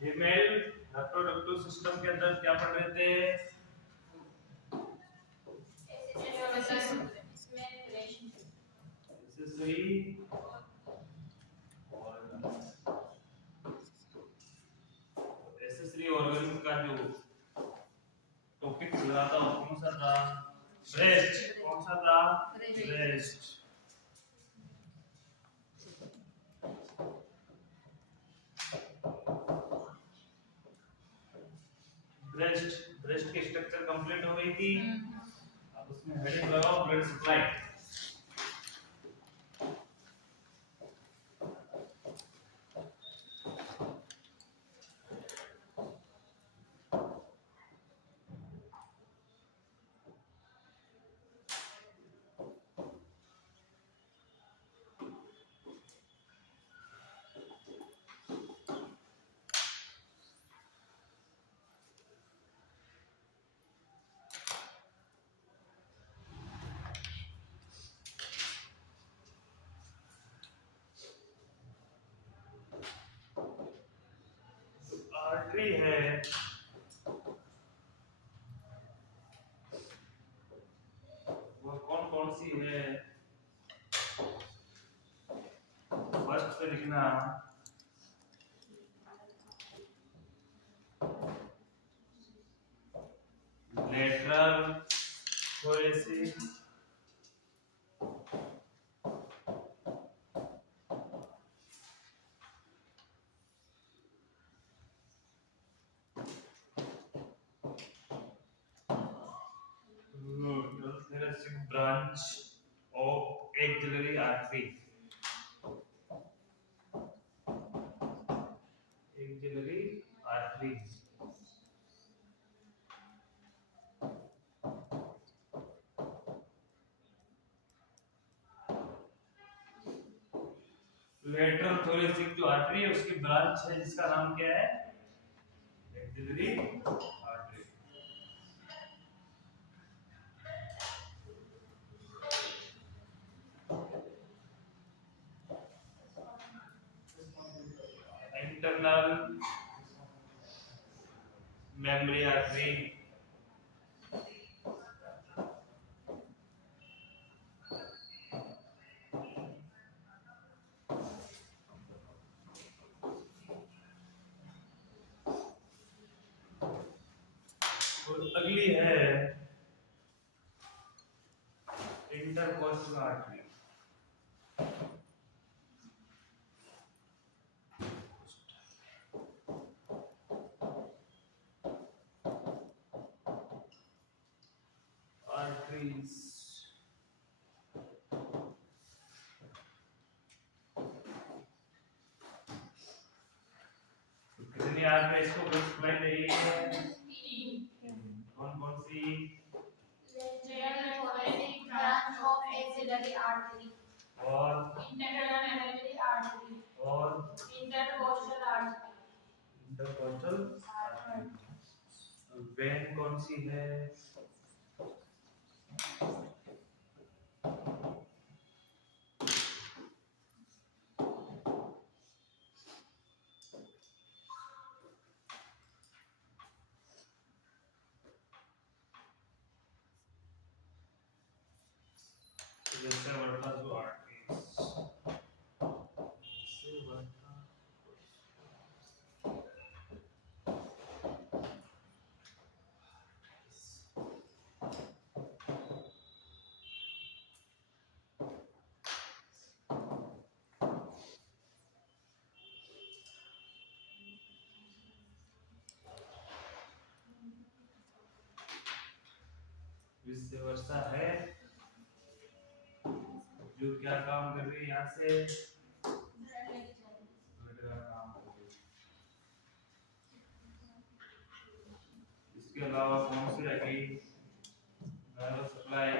Female reproductive system के अंदर क्या पढ़ रहे थे? Accessory organ. एक्सेसरी ऑर्गन का जो टॉपिक चल रहा था वो कौन सा था? ब्रेस्ट। कौन सा था? ब्रेस्ट। ब्रेस्ट ब्रेस्ट की स्ट्रक्चर कंप्लीट हो गई थी। अब उसमें हेडिंग लगाओ ब्लड सप्लाई। आर्टरी है, वो कौन कौन सी है? फर्स्ट पे लिखना lateral thoracic, thoracic branch of axillary artery। axillary artery lateral thoracic जो आर्टरी है उसकी ब्रांच है जिसका नाम क्या है? Axillary artery. Internal mammary artery, और अगली है इंटरकोस्टल आर्टरी। आर्टरीज कितनी आर्टरीज को ब्लड सप्लाई दे रही है? कौन कौन सी? Lateral thoracic branch of axillary artery और internal memory artery और intercostal artery। Intercostal artery. When कौन सी है? जैसे वर्ता जो आर्टरीज से वर्ता विस वर्षा है जो क्या काम कर रही है? यहाँ से ब्लड का काम कर रही है। इसके अलावा कौन सी रखी? नर्व सप्लाई,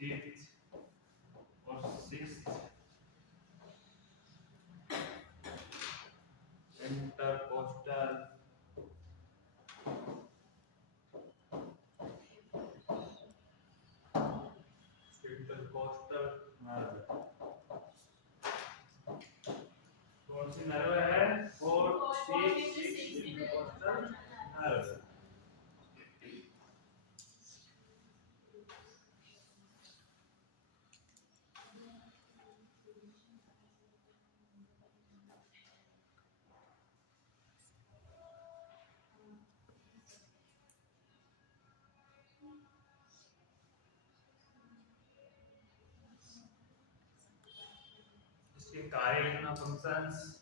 5th और 6th इंटरकोस्टल नर्व। कौन सी नर्व है? 4th 5th 6th intercostal nerve. इसके कार्य लिखना, फंक्शंस।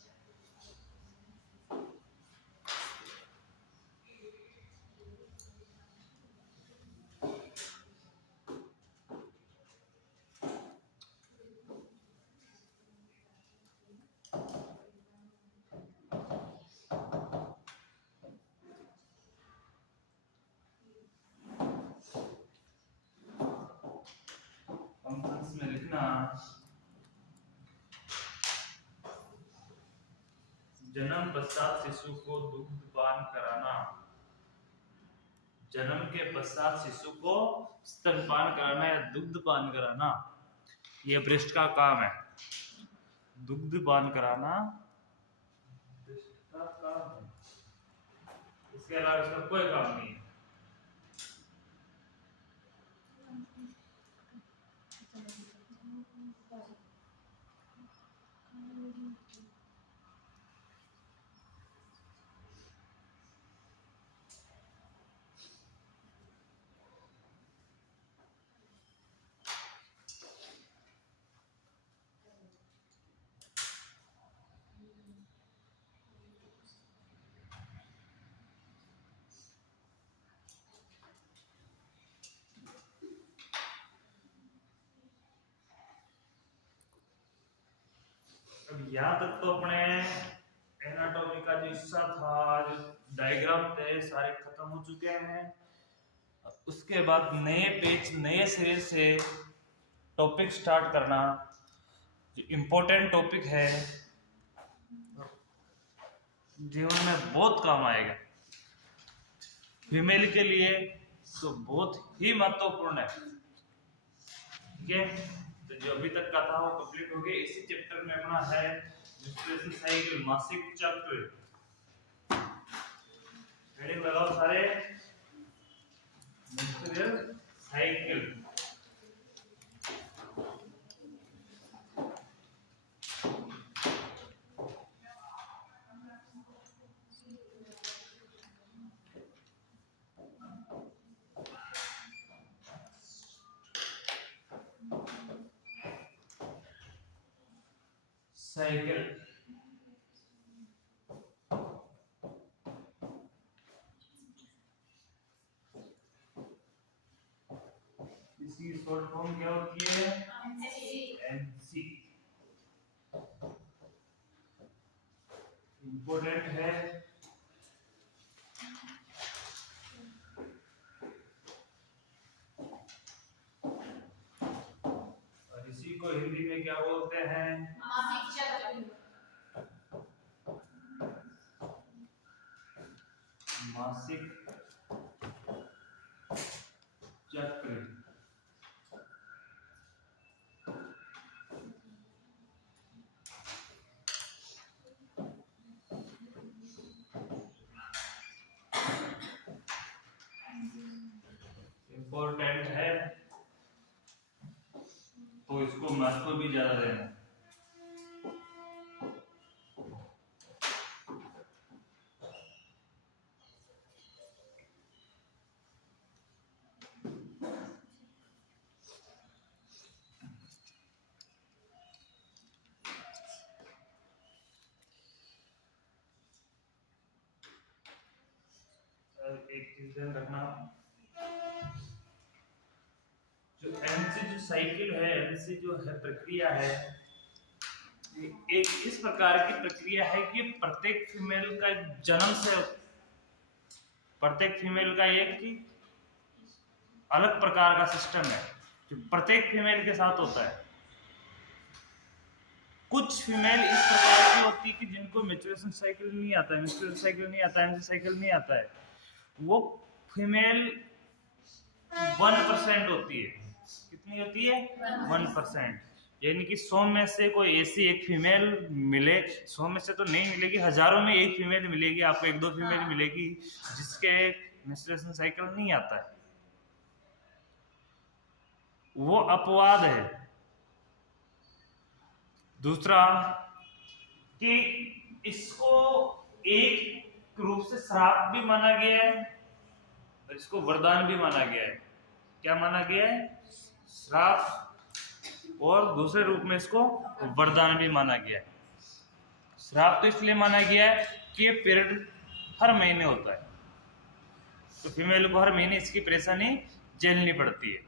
फंक्शंस में लिखना जन्म पश्चात शिशु को दुग्धपान कराना। जन्म के पश्चात शिशु को स्तनपान कराना या दुग्धपान कराना, यह ब्रेस्ट का काम है। दुग्धपान कराना ब्रेस्ट का काम है, इसके अलावा इसका कोई काम नहीं है। अब यहाँ तक तो अपने एनाटॉमी का जो हिस्सा था, जो डायग्राम थे, सारे खत्म हो चुके हैं। उसके बाद नए पेज, नए सिरे से टॉपिक स्टार्ट करना, जो इम्पोर्टेंट टॉपिक है, जीवन में बहुत काम आएगा। फीमेल के लिए तो बहुत ही महत्वपूर्ण है। ठीक है, तो जो अभी तक का था वो कंप्लीट हो गया। इसी चैप्टर में अपना है मेंस्ट्रुएशन साइकिल, मासिक चक्र। हेडिंग लगाओ सारे, मेंस्ट्रुअल साइकिल। साइकिल इसकी शॉर्ट फॉर्म क्या होती है? एमसी। इंपोर्टेंट है। और इसी को हिंदी में क्या बोलते हैं? मासिक चक्र। मासिक चक्र। इम्पोर्टेंट है तो इसको महत्व भी ज्यादा देना। एक चीज ध्यान रखना, जो एमसी जो साइकिल है, एमसी जो है प्रक्रिया है, एक इस प्रकार की प्रक्रिया है कि प्रत्येक फीमेल का जन्म से प्रत्येक फीमेल का एक अलग प्रकार का सिस्टम है। जो प्रत्येक फीमेल के साथ होता है। कुछ फीमेल इस प्रकार की होती है कि जिनको मेचुरेशन साइकिल नहीं आता है, मेंस्ट्रुअल साइकिल नहीं आता है, एमसी साइकिल नहीं आता है, वो फीमेल 1% होती है। कितनी होती है? 1%। यानी कि 100 में से कोई ऐसी एक फीमेल मिले, 100 में से तो नहीं मिलेगी, हजारों में एक फीमेल मिलेगी आपको, एक दो फीमेल मिलेगी जिसके मेंस्ट्रुएशन साइकिल नहीं आता है। वो अपवाद है। दूसरा कि इसको एक रूप से श्राप भी माना गया है और इसको वरदान भी माना गया है। क्या माना गया है? श्राप, और दूसरे रूप में इसको वरदान भी माना गया है। श्राप तो इसलिए माना गया है कि ये पीरियड हर महीने होता है, तो फीमेल को हर महीने इसकी परेशानी झेलनी पड़ती है।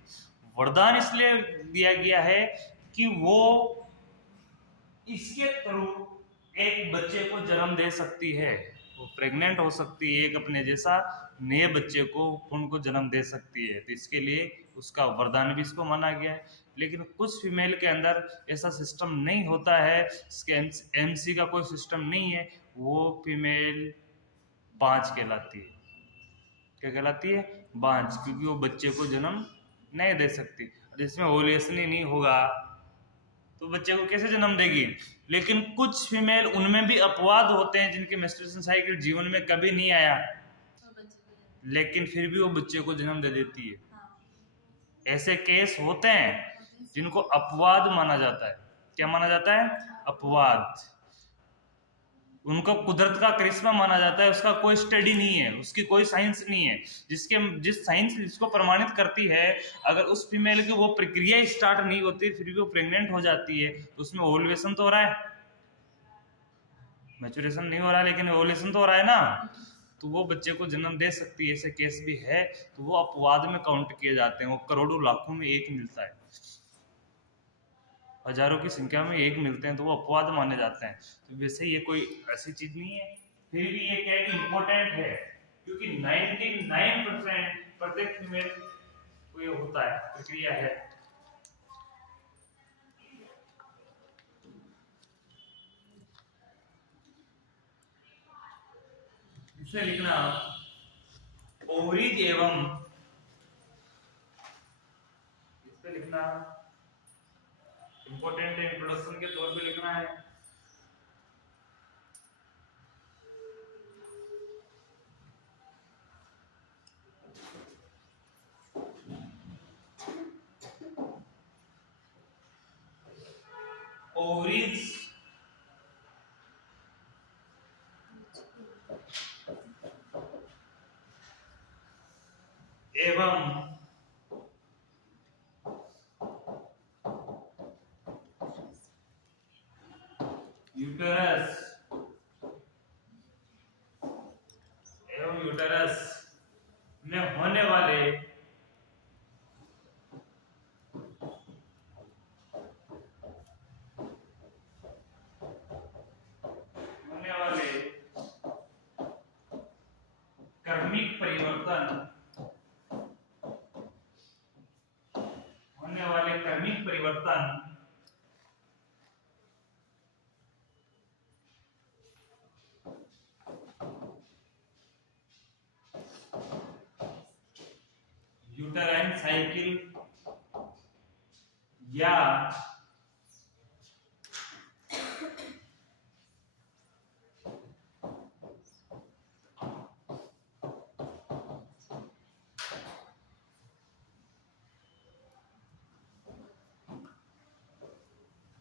वरदान इसलिए दिया गया है कि वो इसके थ्रू एक बच्चे को जन्म दे सकती है, वो प्रेग्नेंट हो सकती है, एक अपने जैसा नए बच्चे को उनको जन्म दे सकती है, तो इसके लिए उसका वरदान भी इसको माना गया है। लेकिन कुछ फीमेल के अंदर ऐसा सिस्टम नहीं होता है, इसके एमसी का कोई सिस्टम नहीं है, वो फीमेल बांझ कहलाती है। क्या कहलाती है? बांझ, क्योंकि वो बच्चे को जन्म नहीं दे सकती। जिसमें ओव्यूलेशन ही नहीं होगा तो बच्चे को कैसे जन्म देगी? लेकिन कुछ फीमेल उनमें भी अपवाद होते हैं जिनके मेंस्ट्रुएशन साइकिल जीवन में कभी नहीं आया, लेकिन फिर भी वो बच्चे को जन्म दे देती है। ऐसे केस होते हैं जिनको अपवाद माना जाता है। क्या माना जाता है? अपवाद। उनको कुदरत का करिश्मा माना जाता है, उसका कोई स्टडी नहीं है, उसकी कोई साइंस नहीं है। जिस साइंस जिसको प्रमाणित करती है, अगर उस फीमेल की वो प्रक्रिया स्टार्ट नहीं होती फिर भी वो प्रेग्नेंट हो जाती है, तो उसमें ओव्यूलेशन तो हो रहा है, मैच्योरेशन नहीं हो रहा है लेकिन ओव्यूलेशन तो हो रहा है ना, तो वो बच्चे को जन्म दे सकती है। ऐसे केस भी है, तो वो अपवाद में काउंट किए जाते हैं। वो करोड़ों लाखों में एक मिलता है, हजारों की संख्या में एक मिलते हैं, तो वो अपवाद माने जाते हैं। तो वैसे ये कोई ऐसी चीज नहीं है, फिर भी ये क्या है कि इम्पोर्टेंट है, क्योंकि 99% प्रत्येक फीमेल को ये होता है, प्रक्रिया है। इसे लिखना ओवरीज एवं, इस पे लिखना इंपॉर्टेंट है, इंट्रोडक्शन के तौर पे लिखना है। ओवरीज एवं यूटेरस एवं यूटेरस में होने वाले कर्मिक परिवर्तन, होने वाले कर्मिक परिवर्तन यूटेराइन साइकिल या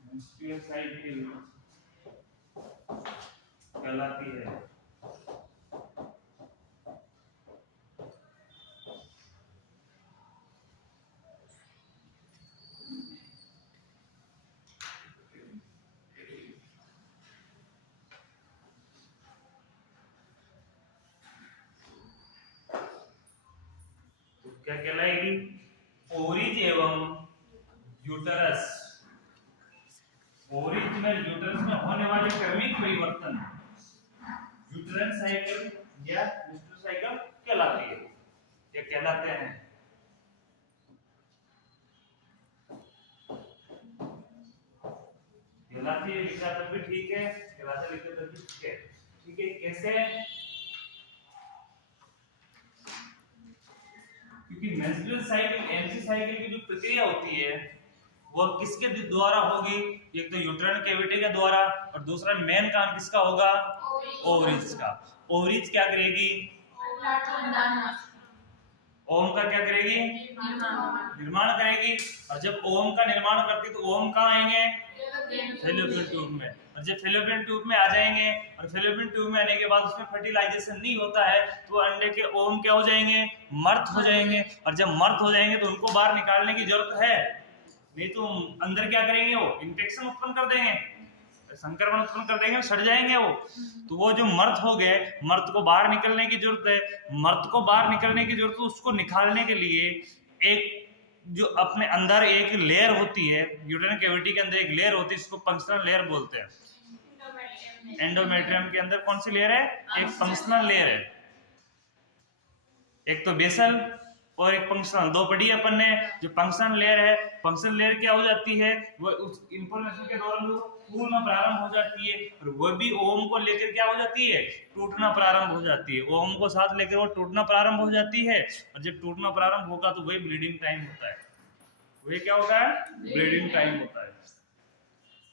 मेंस्ट्रुअल साइकिल कहलाती है। तो क्या कहलाएगी? ओवरीज एवं यूटेरस, ओवरीज में यूटेरस में होने वाले क्रमिक परिवर्तन यूटेराइन साइकिल या मेंस्ट्रुअल साइकिल कहलाती है, ये कहलाते हैं। लिख रहा तब भी ठीक है, कहलाता लिखते तब भी ठीक है। ठीक है, कैसे? क्योंकि मेंस्ट्रुअल साइकिल एमसी साइकिल की जो प्रक्रिया होती है वो किसके द्वारा होगी? एक तो यूट्राइन कैविटी के द्वारा, और दूसरा मेन काम किसका होगा? ओवरीज का। ओवरीज क्या करेगी? ओम का क्या करेगी? निर्माण करेगी। और जब ओम का निर्माण करती तो ओम कहाँ आएंगे? फैलोपियन ट्यूब में। और जब फैलोपियन ट्यूब में आ जाएंगे और फैलोपियन ट्यूब में आने के बाद उसमें फर्टिलाइजेशन नहीं होता है तो अंडे के ओम क्या हो जाएंगे? मर्त हो जाएंगे। और जब मर्त हो जाएंगे तो उनको बाहर निकालने की जरूरत है, नहीं तो अंदर क्या करेंगे? वो इन्फेक्शन उत्पन्न कर देंगे, संक्रमण उत्पन्न कर देंगे, सड़ जाएंगे वो। तो वो जो मर्द हो गए, मर्द को बाहर निकलने की जरूरत है। मर्द को बाहर निकलने की जरूरत है, उसको निकालने के लिए एक जो अपने अंदर एक लेयर होती है, यूट्राइन कैविटी के अंदर एक लेयर होती है, इसको फंक्शनल लेयर बोलते हैं। एंडोमेट्रियम के अंदर कौन सी लेयर है? एक फंक्शनल लेयर है, एक तो बेसल और एक फंक्शनल, दो पढ़ी अपन ने। जो फंक्शनल लेयर है, फंक्शनल लेयर क्या हो जाती है? वो उस इंफॉर्मेशन के दौरान फूलना प्रारंभ हो जाती है, और वो भी ओम को लेकर क्या हो जाती है? टूटना प्रारंभ हो जाती है। ओम को साथ लेकर वो टूटना प्रारंभ हो जाती है, और जब टूटना प्रारंभ होगा तो वही ब्लीडिंग टाइम होता है। वही क्या होता है? ब्लीडिंग टाइम होता है।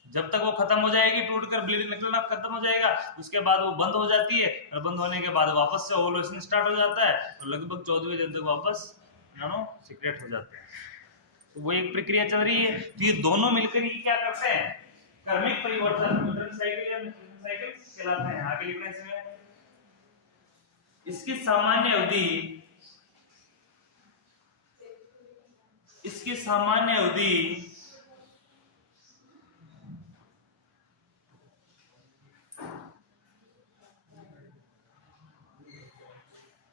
जब तक वो खत्म हो जाएगी, टूटकर ब्लीडिंग निकलना खत्म हो जाएगा, उसके बाद वो बंद हो जाती है, और बंद होने के बाद वापस से ओवुलेशन स्टार्ट हो जाता है, और लगभग 14वें दिन तक वापस सीक्रेट हो जाते हैं। तो वो एक प्रक्रिया चल रही है। तो ये दोनों मिलकर ये क्या करते हैं? क्रमिक परिवर्तन, न्यूट्रन साइकिल या मेंस्ट्रुअल साइकिल कहलाते हैं। आगे लिखना इसमें, इसकी सामान्य अवधि, इसकी सामान्य अवधि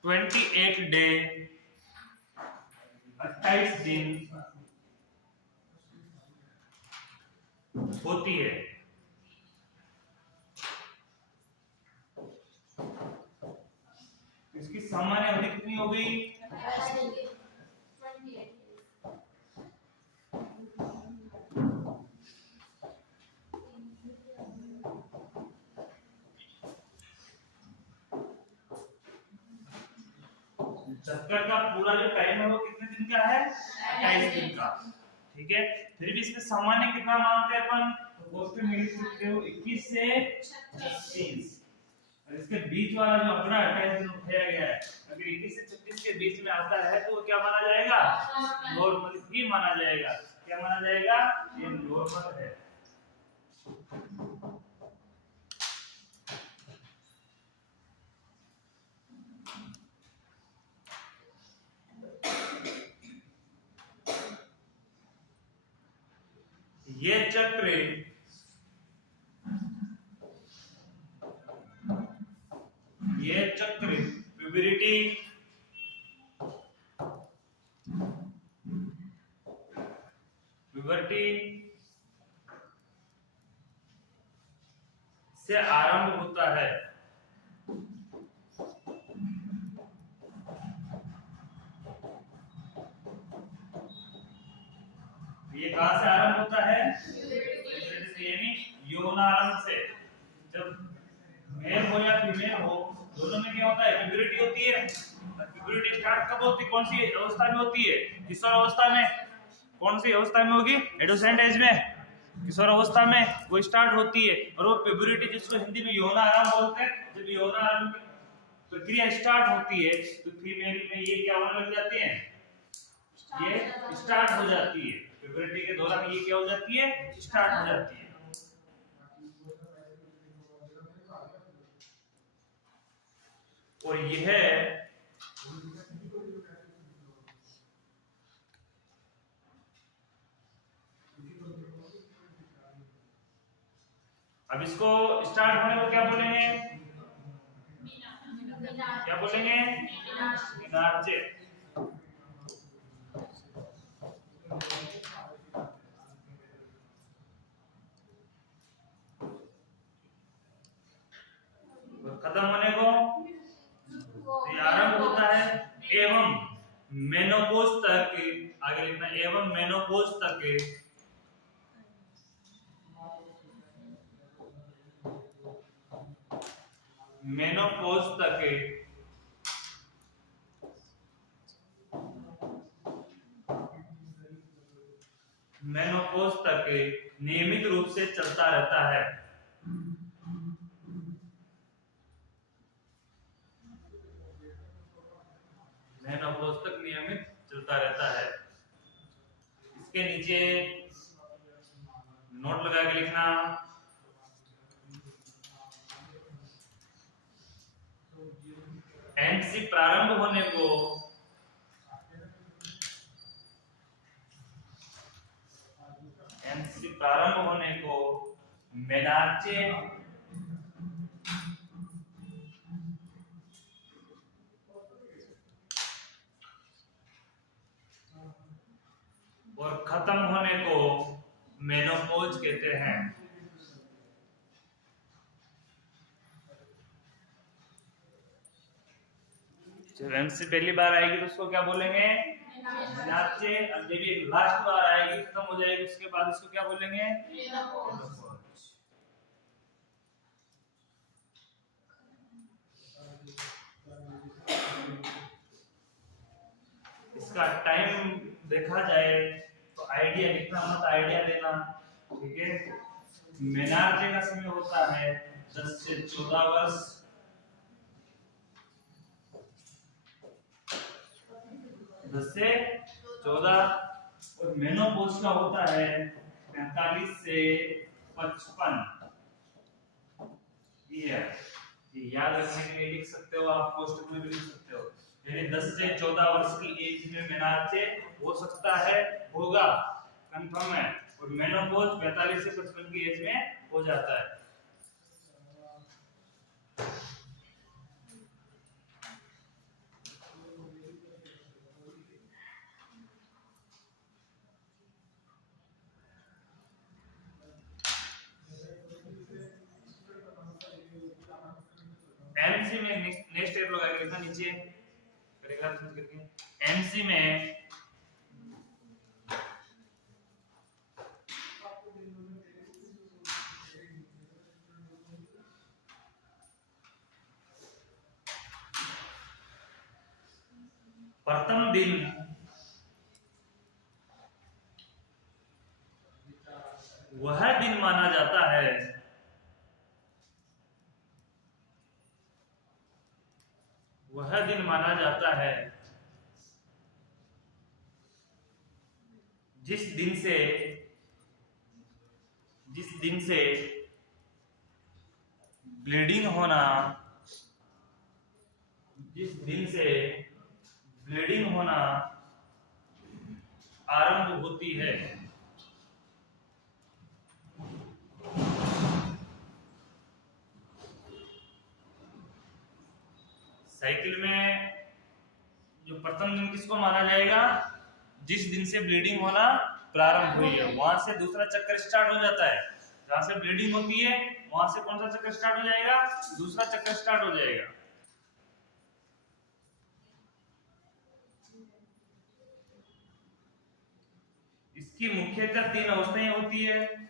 28 डे, 28 दिन होती है। इसकी सामान्य अवधि कितनी हो गई? 28। चक्कर का पूरा जो टाइम है वो कितने दिन का है? 28 दिन का। ठीक है, फिर भी इसमें सामान्य कितना मानते हैं अपन? तो क्वेश्चन में लिख सकते हो 21 से 36, और इसके बीच वाला जो अपना 28 दिन उठाया गया है, अगर 21 से 36 के बीच में आता है तो वो क्या माना जाएगा? नॉर्मल ही माना जाएगा। क्या माना जाएगा? ये नॉर्मल है। ये चक्र प्यूबरिटी से आरंभ होता है। ये कहां से आरंभ होता है? यानी यौनारंभ से। जब मेल हो या फीमेल हो, दोनों में क्या होता है? प्यूबरिटी होती है। प्यूबरिटी स्टार्ट कब होती है? कौन सी अवस्था में होती है? किशोर अवस्था में। कौन सी अवस्था में होगी? एडोसेंट एज में, किशोर अवस्था में वो स्टार्ट होती है। और वो प्यूबरिटी जिसको हिंदी में यौनारंभ बोलते हैं, जब यौनारंभ की प्रक्रिया स्टार्ट होती है तो फीमेल में ये क्या होने लग जाती है? ये स्टार्ट हो जाती है। प्यूबरिटी के दौरान ये क्या हो जाती है? स्टार्ट हो जाती है। और यह अब इसको स्टार्ट होने को क्या बोलेंगे? क्या बोलेंगे? मीनार्चे। खत्म होने को आरंभ होता है एवं मेनोपॉज तक। आगे लिखना, एवं मेनोपॉज तक मेनोपॉज तक नियमित रूप से चलता रहता है। मेनोपॉज तक नियमित चलता रहता है। इसके नीचे नोट लगा के लिखना, एनसी प्रारंभ होने को मेनार्चे और खत्म होने को मेनोपॉज कहते हैं। जब एमसी पहली बार आएगी तो उसको क्या बोलेंगे? मेनार्चे। और जब ये लास्ट बार आएगी, खत्म हो जाएगी, उसके बाद इसको क्या बोलेंगे? मेनोपॉज। इसका टाइम देखा जाए तो आइडिया लिखना मत, आइडिया देना, ठीक है। मेनार्चे का समय होता है 10 से 14 वर्ष। 10 से 14। और मेनोपॉज का होता है 45 से 55 ईयर। ये याद रखने के लिए लिख सकते हो, आप पोस्ट में भी लिख सकते हो। यानी 10 से 14 वर्ष की एज में मेनार्चे हो सकता है, होगा, कंफर्म है। और मेनोपॉज 45 से 55 की एज में हो जाता है। एमसी में नेक्स्ट स्टेप लगा के लिखना नीचे पैराग्राफ चेंज करके। एमसी में प्रथम दिन वह दिन माना जाता है जिस दिन से ब्लीडिंग होना आरंभ होती है। साइकिल में जो प्रथम दिन किसको माना जाएगा? जिस दिन से ब्लीडिंग होना प्रारंभ हुई है, वहां से दूसरा चक्कर स्टार्ट हो जाता है। जहां से ब्लीडिंग होती है वहां से कौन सा चक्कर स्टार्ट हो जाएगा? दूसरा चक्कर स्टार्ट हो जाएगा। इसकी मुख्यतः 3 अवस्थाएं होती है।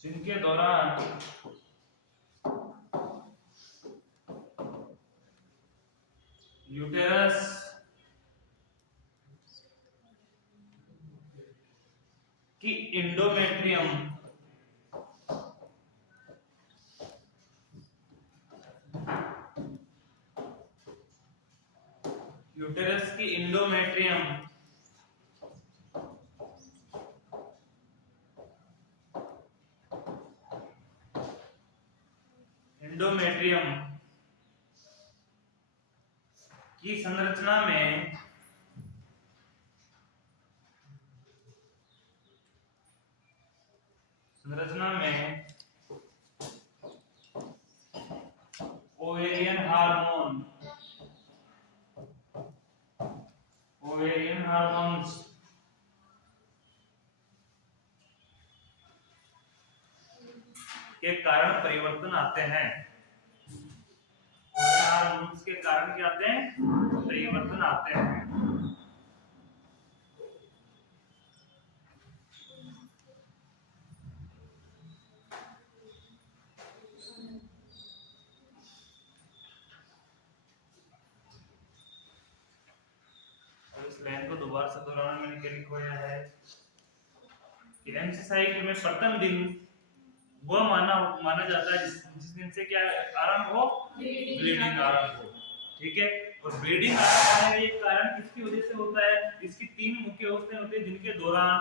जिनके दौरान यूटेरस की इंडोमेट्रियम इंडोमेट्रियम की संरचना में ओवेरियन हार्मोन्स के कारण परिवर्तन आते हैं। हार्मोन्स के कारण क्या आते हैं? परिवर्तन आते हैं। इस लाइन को दोबारा से दोहराना मैंने क्या लिखवाया है कि एमसी साइकिल में प्रथम दिन वह माना जाता है जिस दिन से क्या आरंभ हो? ब्लीडिंग आरंभ हो। ठीक है, और ब्लीडिंग आरंभ होने का एक कारण किसकी वजह से होता है? इसकी तीन मुख्य अवस्थाएं होती हैं जिनके दौरान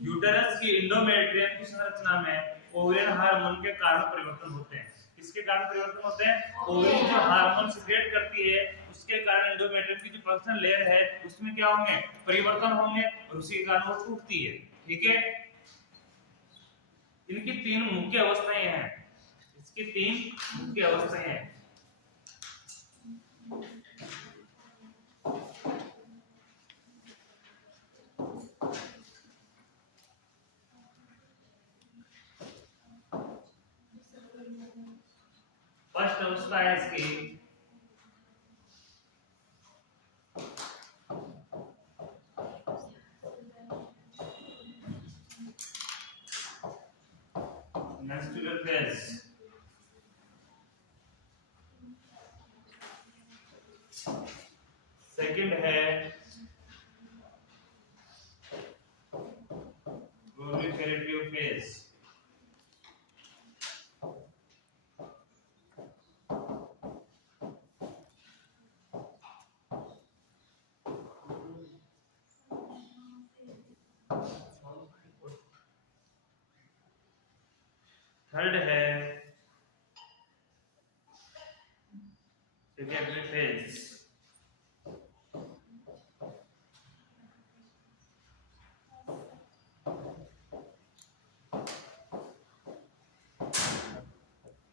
यूटेरस की एंडोमेट्रियम की संरचना में ओवेरियन हार्मोन के कारण परिवर्तन होते हैं। किसके कारण परिवर्तन होते हैं? ओवेरियन जो हार्मोन सीक्रेट करती है उसके कारण एंडोमेट्रियम की जो फंक्शन लेयर है उसमें क्या होंगे? परिवर्तन होंगे और उसी के कारण वो टूटती है। ठीक है, इनकी तीन मुख्य अवस्थाएं हैं। इसकी तीन मुख्य अवस्थाएं हैं। फर्स्ट अवस्था है इसकी menstrual phase। सेकंड है proliferative phase। थर्ड है secondary phase।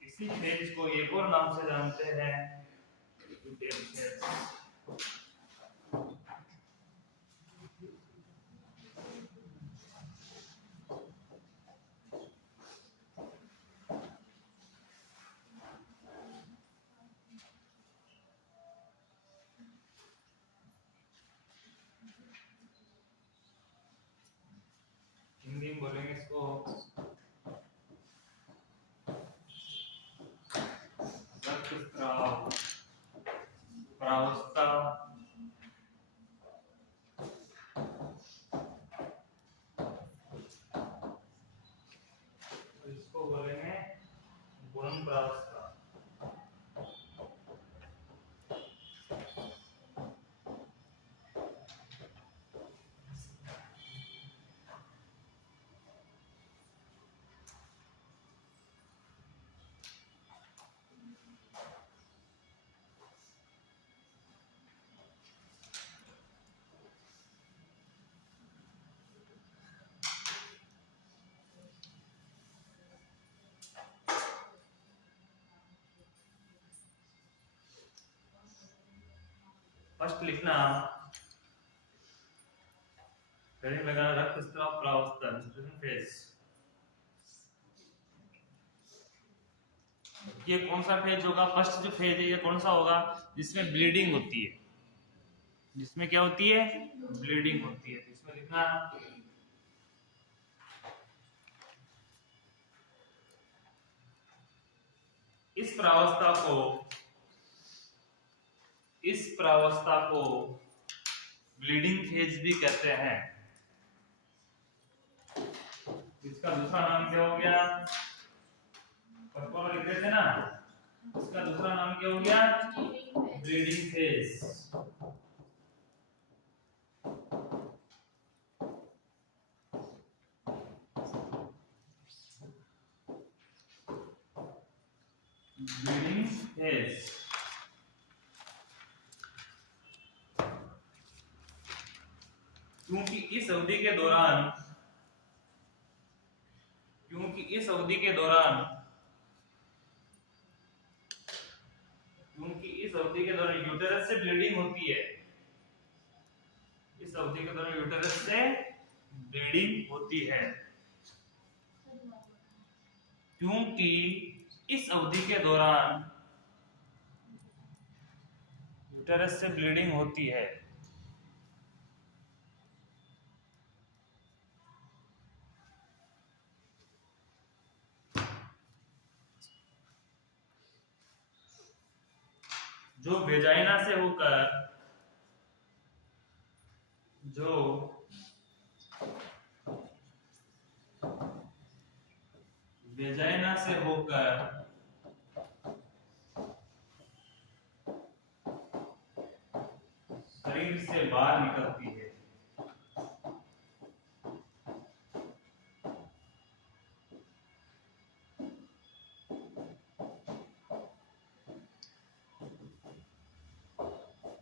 इसी फेज को एक और नाम से जानते हैं luteal phase। हिंदी में बोलेंगे इसको रक्तस्राव प्रावस्था। इसको बोलेंगे गुण प्रावस्था। फर्स्ट लिखना हेडिंग लगाना रक्तस्राव प्रावस्था menstruation phase। ये कौन सा फेज होगा? फर्स्ट जो फेज है ये कौन सा होगा? जिसमें ब्लीडिंग होती है। जिसमें क्या होती है? ब्लीडिंग होती है। इसमें लिखना इस प्रावस्था को ब्लीडिंग फेज भी कहते हैं। इसका दूसरा नाम क्या हो गया? लिख रहे थे ना, इसका दूसरा नाम क्या हो गया? Bleeding phase. ब्लीडिंग फेज क्योंकि इस अवधि के दौरान यूटेरस से ब्लीडिंग होती है। इस अवधि के दौरान यूटेरस से ब्लीडिंग होती है। क्योंकि इस अवधि के दौरान यूटेरस से ब्लीडिंग होती है। जो वेजाइना से होकर शरीर से बाहर निकलती है।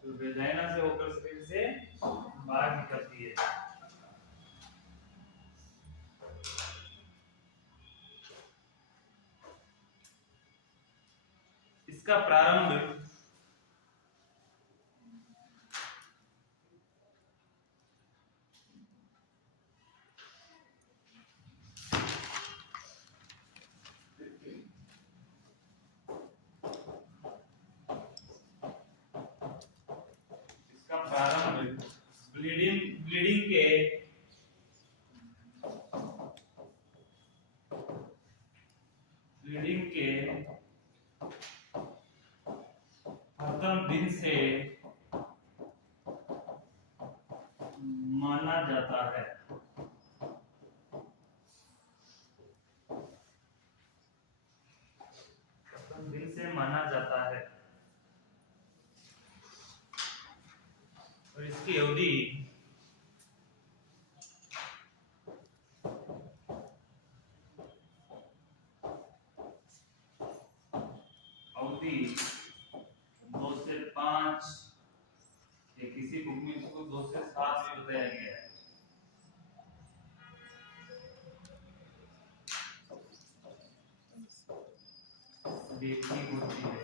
तो वेजाइना से होकर शरीर से बाहर निकलती है। इसका प्रारंभ ब्लीडिंग के प्रथम दिन से माना जाता है। प्रथम दिन से माना जाता है और इसकी अवधि अवधि 2 से 5 या किसी बुक में इसको 2 से 7 भी बताया गया है। देखनी होती है।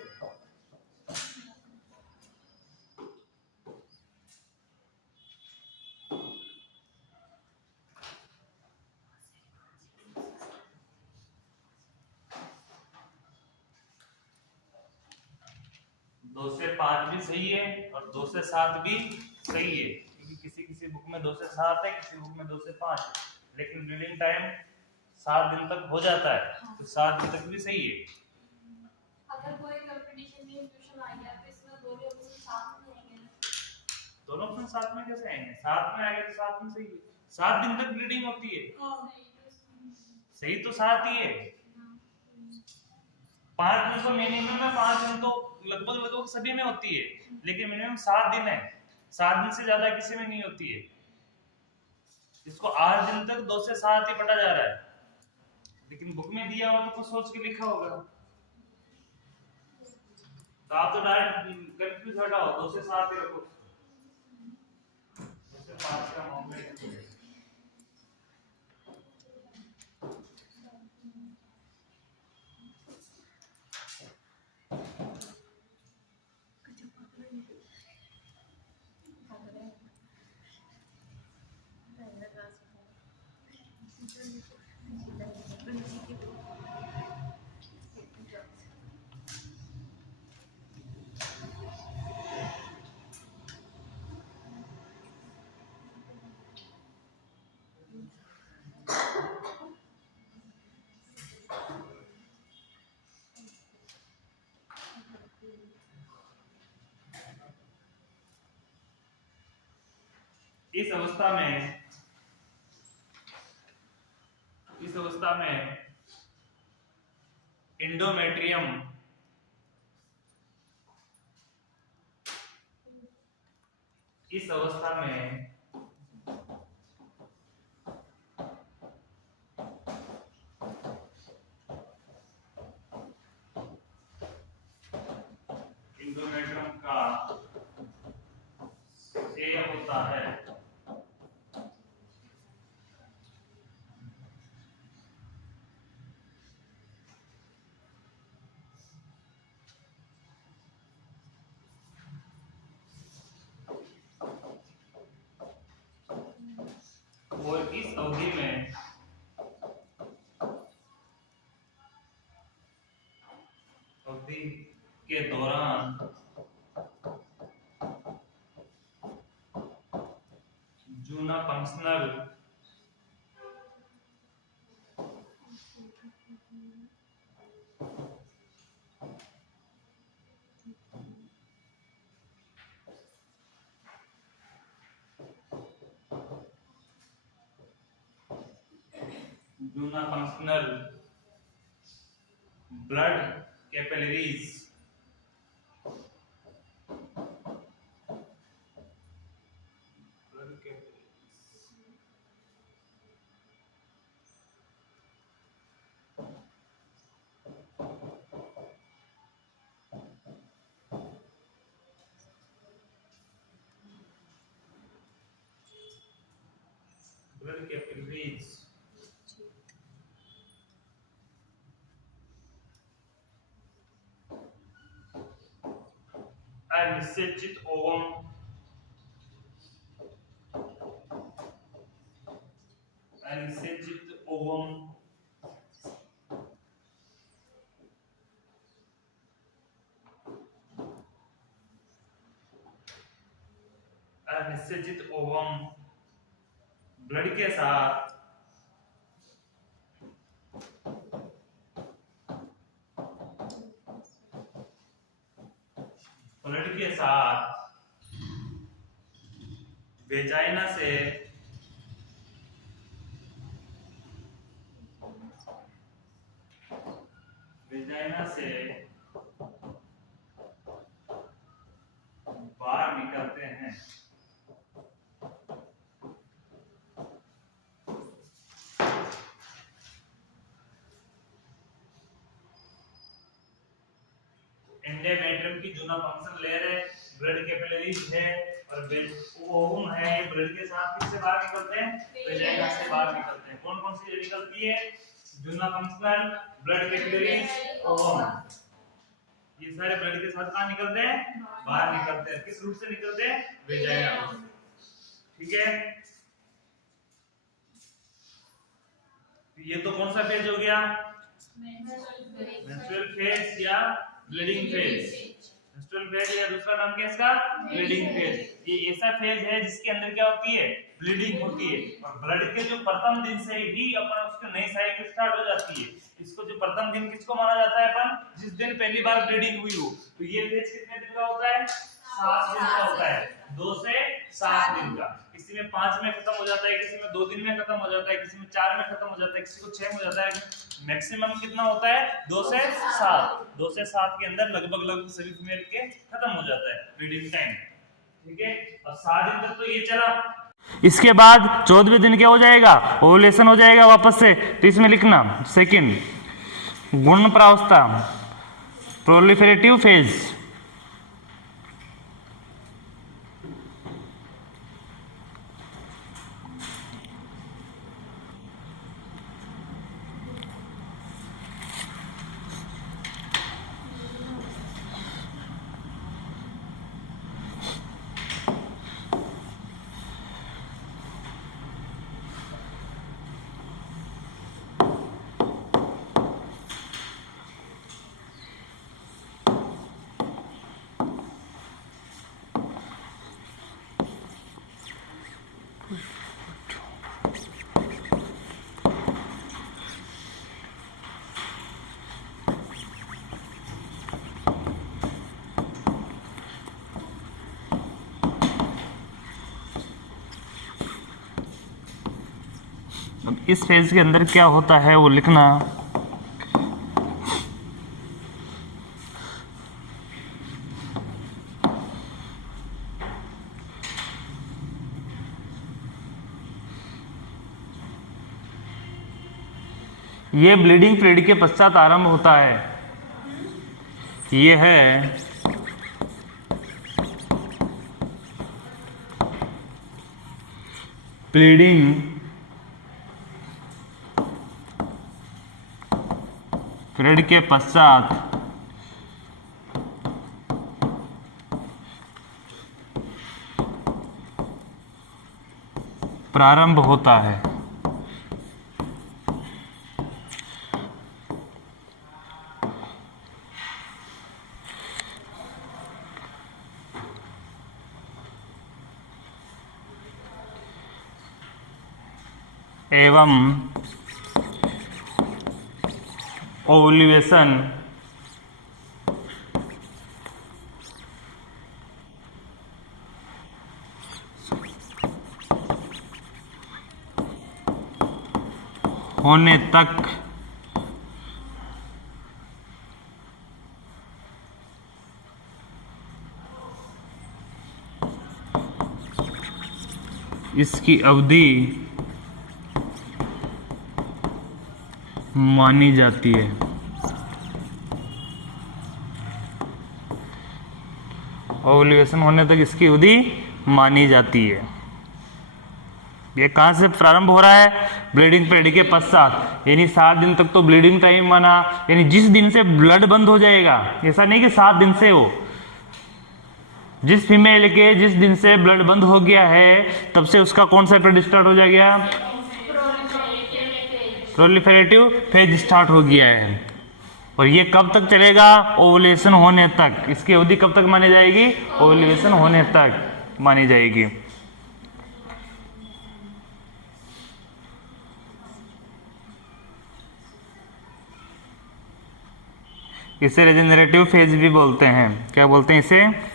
दो से 5 भी सही है और 2 से 7 भी सही है, क्योंकि किसी बुक में 2 से 7 है, किसी बुक में 2 से 5 है, लेकिन ब्लीडिंग टाइम 7 दिन तक हो जाता है, तो 7 दिन तक भी सही है। अगर कोई कंपटीशन में इंफ्यूशन आ गया तो इसमें दोनों ऑप्शन साथ में आएंगे। दोनों ऑप्शन साथ में कैसे आएंगे? साथ में आएंगे तो साथ में सही है। 7 दिन तक ब्लीडिंग होती है, सही तो 7 ही है। 5 दिन तो मिनिमम है, 5 दिन तो लगभग सभी में होती है, लेकिन मिनिमम 7 दिन है। 7 दिन से ज्यादा किसी में नहीं होती है। इसको 8 दिन तक 2 से 7 ही पढ़ा जा रहा है, लेकिन बुक में दिया हुआ तो कुछ सोच के लिखा होगा। तो आप तो डायरेक्ट कंफ्यूज हटाओ, 2 से 7 ही रखो। 2 से 5 का मामला है। इस अवस्था में इंडोमेट्रियम इस अवस्था में इंडोमेट्रियम का क्षय होता है। और इस अवधि में अवधि के दौरान जूना फंक्शनल ब्लड कैपिलरीज निषेचित ओवम अनिषेचित ओवम ब्लड के साथ वेजाइना से बाहर निकलते हैं। एंडोमेट्रियम की जूना फंक्शन ले रहे, ब्लड कैपिलरीज है और ओवम है, ये ब्लड के साथ किससे बाहर निकलते हैं? वेजाइना से बाहर निकलते हैं। कौन कौन सी निकलती है? जूना फंक्शनल, ब्लड कैपिलरीज, ओवम। ये सारे ब्लड के साथ कहां निकलते हैं? बाहर निकलते हैं। किस रूट से निकलते हैं? वेजाइना। ठीक है, ये तो कौन सा फेज हो गया? मेंस्ट्रुअल फेज या ब्लीडिंग फेज। मेंस्ट्रुअल फेज या दूसरा नाम क्या है इसका? Bleeding phase. ये ऐसा फेज है जिसके अंदर क्या होती है? ब्लीडिंग होती है। और ब्लड के जो प्रथम दिन से ही अपन उसकी नई साइकिल स्टार्ट हो जाती है। इसको जो प्रथम दिन किसको माना जाता है? अपन जिस दिन पहली बार ब्लीडिंग हुई हो। तो ये फेज कितने दिन का होता है? 7 दिन का होता है। 2 से 7 दिन का। किसी में 5 में खत्म हो जाता है, किसी में 2 दिन में खत्म हो जाता है, किसी में 4 में खत्म हो जाता है, किसी को 6 में हो जाता है। मैक्सिमम कितना होता है? 2 से 7। 2 से 7 के अंदर लगभग सभी फीमेल के खत्म हो जाता है ब्लीडिंग टाइम। ठीक है, और 7 दिन तक तो ये चला। इसके बाद 14वें दिन क्या हो जाएगा? ओवुलेशन हो जाएगा वापस से। तो इसमें लिखना सेकंड गुण प्रावस्था, प्रोलिफेरेटिव फेज। इस फेज के अंदर क्या होता है वो लिखना। ये ब्लीडिंग पीरियड के पश्चात आरंभ होता है। ये है ब्लीडिंग पीरियड के पश्चात प्रारंभ होता है। एवं ओव्यूलेशन होने तक इसकी अवधि मानी जाती है। ओव्यूलेशन होने तक इसकी अवधि मानी जाती है। ये कहाँ से प्रारंभ हो रहा है? ब्लीडिंग पीरियड के पश्चात, यानी 7 दिन तक तो ब्लीडिंग टाइम माना, यानी जिस दिन से ब्लड बंद हो जाएगा, ऐसा नहीं कि 7 दिन से हो, जिस फीमेल के जिस दिन से ब्लड बंद हो गया है तब से उसका कौन सा पीरियड स्टार्ट हो जाएगा? प्रोलिफेरेटिव फेज स्टार्ट हो गया है। और ये कब तक चलेगा? ओव्यूलेशन होने तक। इसकी अवधि कब तक मानी जाएगी? ओव्यूलेशन होने तक मानी जाएगी। इसे रिजेनरेटिव फेज भी बोलते हैं। क्या बोलते हैं इसे?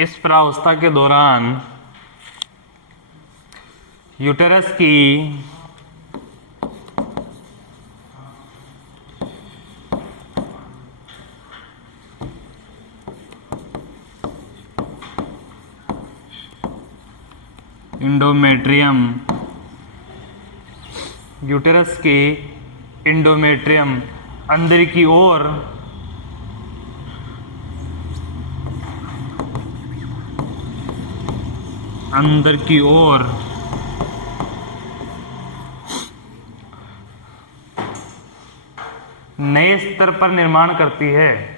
इस प्रावस्था के दौरान यूटेरस की इंडोमेट्रियम, यूटेरस के इंडोमेट्रियम अंदर की ओर नए स्तर पर निर्माण करती है।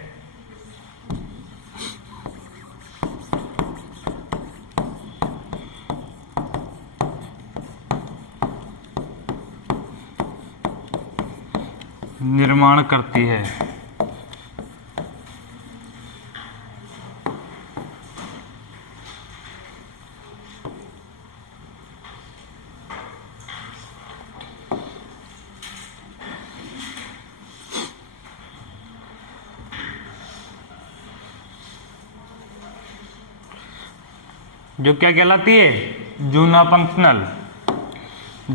जो क्या कहलाती है? जूना फंक्शनल।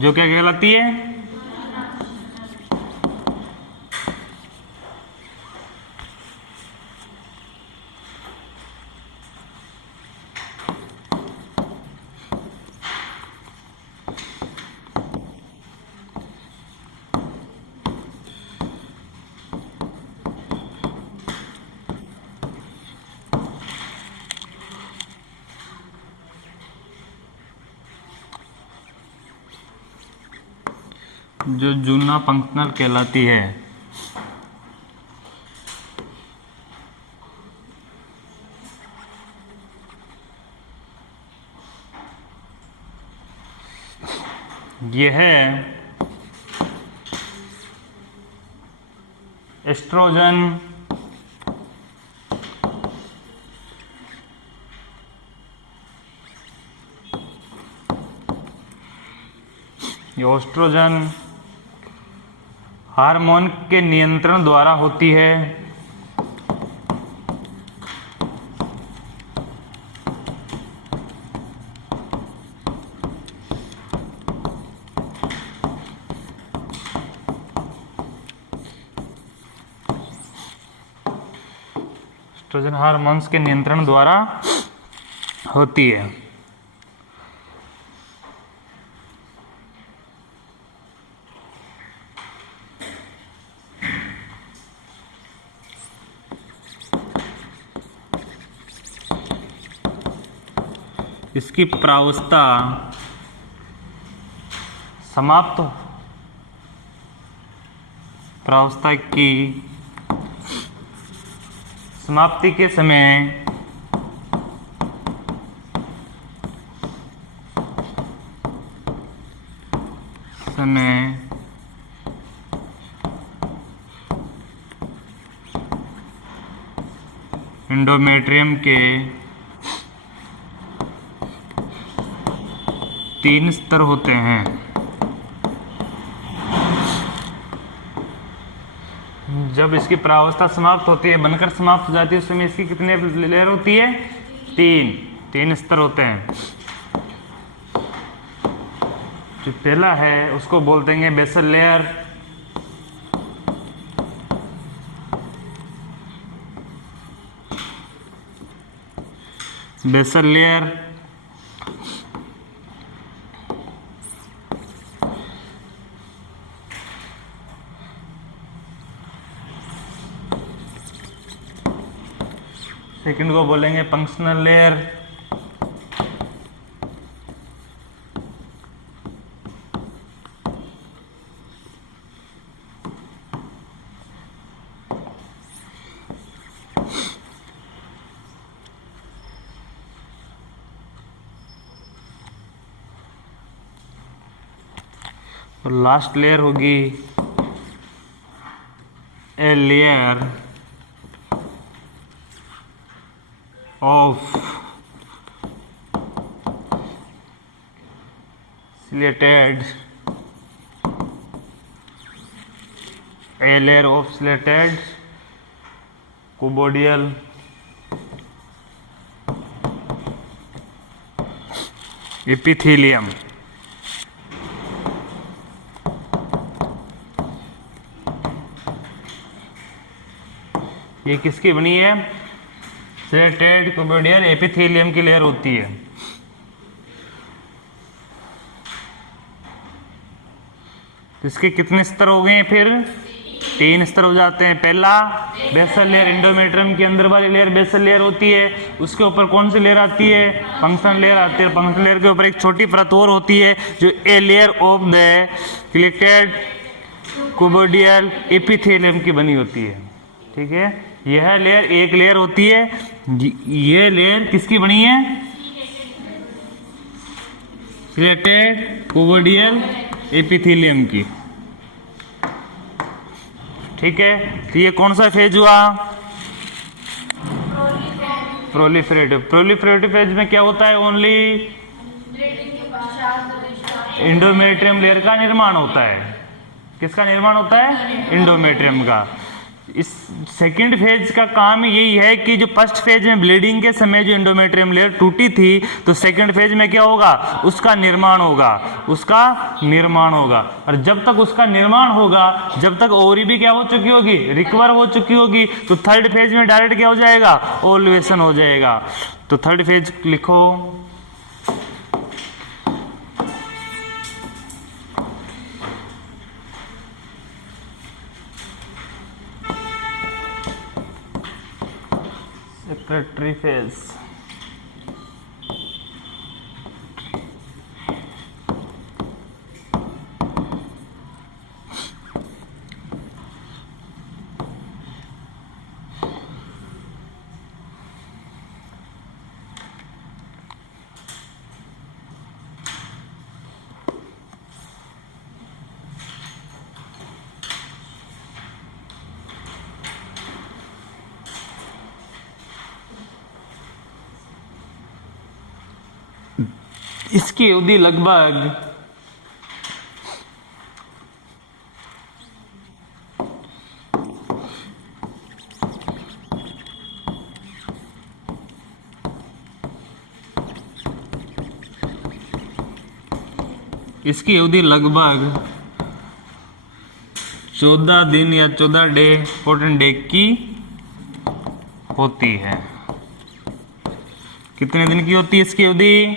जो क्या कहलाती है? जो जूना फंक्शनल कहलाती है। यह एस्ट्रोजन हार्मोन के नियंत्रण द्वारा होती है। एस्ट्रोजन हार्मोन्स के नियंत्रण द्वारा होती है। इसकी प्रावस्था प्रावस्था की समाप्ति के समय एंडोमेट्रियम के 3 स्तर होते हैं। जब इसकी प्रावस्था समाप्त होती है, बनकर समाप्त हो जाती है, उस समय इसकी कितने लेयर होती है? 3 स्तर होते हैं। जो पहला है उसको बोलते हैं basal layer, basal layer. Second को बोलेंगे फंक्शनल लेयर। और लास्ट लेयर होगी a layer of ciliated cuboidal epithelium। ये किसकी बनी है? सिलेटेड cuboidal epithelium की लेयर होती है। इसके कितने स्तर हो गए? फिर 3 स्तर हो जाते हैं। पहला बेसल लेयर, एंडोमेट्रियम के अंदर वाली लेयर बेसल लेयर होती है। उसके ऊपर कौन सी लेयर आती है? फंक्शनल लेयर आती है। फंक्शनल लेयर के ऊपर एक छोटी परत और होती है जो ए layer of the chelated cuboidal epithelium की बनी होती है। ठीक है, यह लेयर एक लेयर होती है। ये लेयर किसकी बनी है? सिलेटेड cuboidal epithelium की। ठीक है, तो ये कौन सा फेज हुआ? प्रोलिफरेटिव फेज में क्या होता है? ओनली एंडोमेट्रियम लेयर का निर्माण होता है। किसका निर्माण होता है? एंडोमेट्रियम का। इस सेकेंड फेज का काम यही है कि जो फर्स्ट फेज में ब्लीडिंग के समय जो एंडोमेट्रियम लेयर टूटी थी, तो सेकेंड फेज में क्या होगा? उसका निर्माण होगा। और जब तक उसका निर्माण होगा, जब तक ओवरी भी क्या हो चुकी होगी? रिकवर हो चुकी होगी। तो थर्ड फेज में डायरेक्ट क्या हो जाएगा? ओव्यूलेशन हो जाएगा। तो थर्ड फेज लिखो। Secretary phase. इसकी अवधि लगभग इसकी अवधि लगभग 14 दिन या 14 डे 14 डे की होती है। कितने दिन की होती है इसकी अवधि?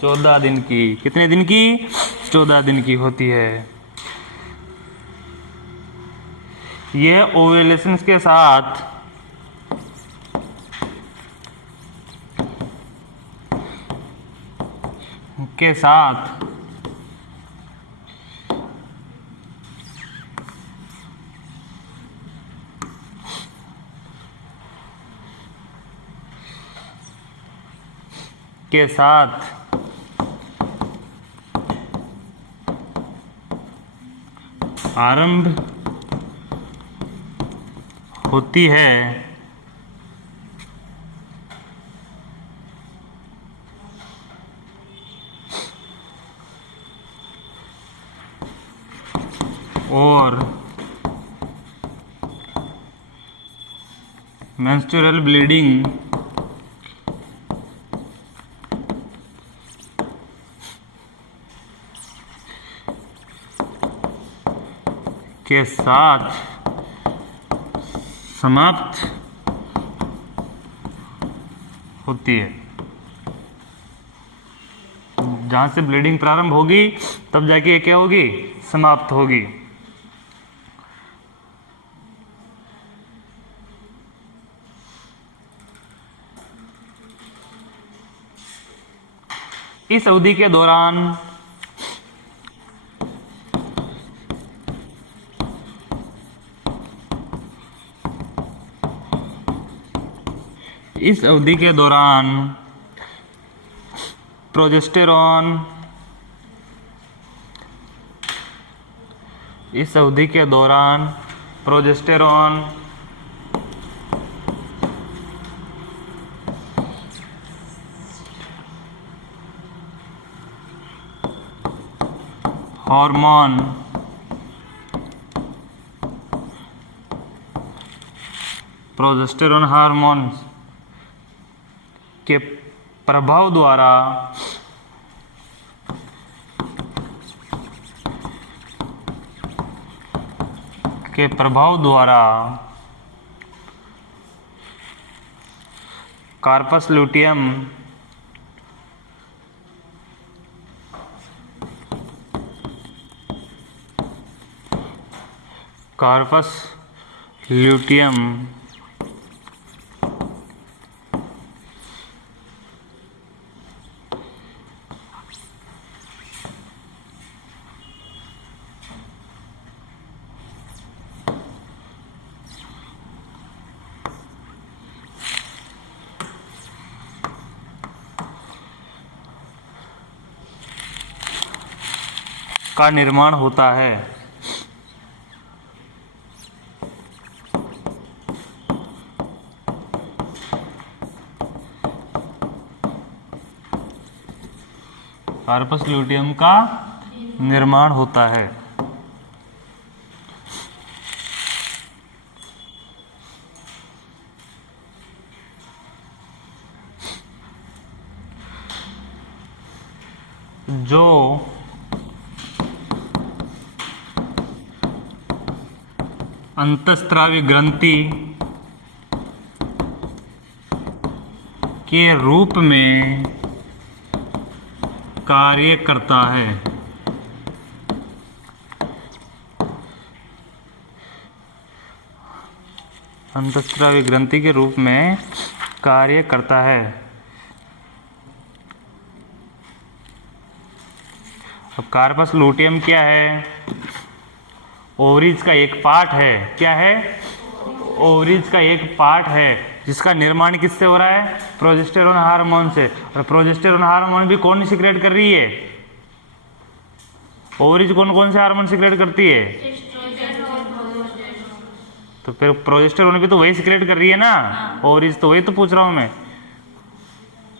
14 दिन की। कितने दिन की? 14 दिन की होती है। यह ओव्यूलेशन के साथ के साथ आरंभ होती है और मेंस्ट्रुअल ब्लीडिंग के साथ समाप्त होती है। जहां से ब्लीडिंग प्रारंभ होगी तब जाके ये क्या होगी? समाप्त होगी। इस अवधि के दौरान प्रोजेस्टेरॉन हार्मोन के प्रभाव द्वारा कार्पस ल्यूटियम का निर्माण होता है। कार्पस ल्यूटियम का निर्माण होता है। जो अंतःस्रावी ग्रंथि के रूप में कार्य करता है। अंतःस्रावी ग्रंथि के रूप में कार्य करता है। अब कार्पस लूटियम क्या है? ओवरीज का एक पार्ट है। क्या है? ओवरीज का एक पार्ट है जिसका निर्माण किससे हो रहा है? प्रोजेस्टेरोन हार्मोन से। और प्रोजेस्टेरोन हार्मोन भी कौन सिक्रेट कर रही है? ओवरीज कौन कौन से हार्मोन सिक्रेट करती है? तो फिर प्रोजेस्टेरोन भी तो वही सिक्रेट कर रही है ना। ओवरीज तो वही तो पूछ रहा हूं मैं।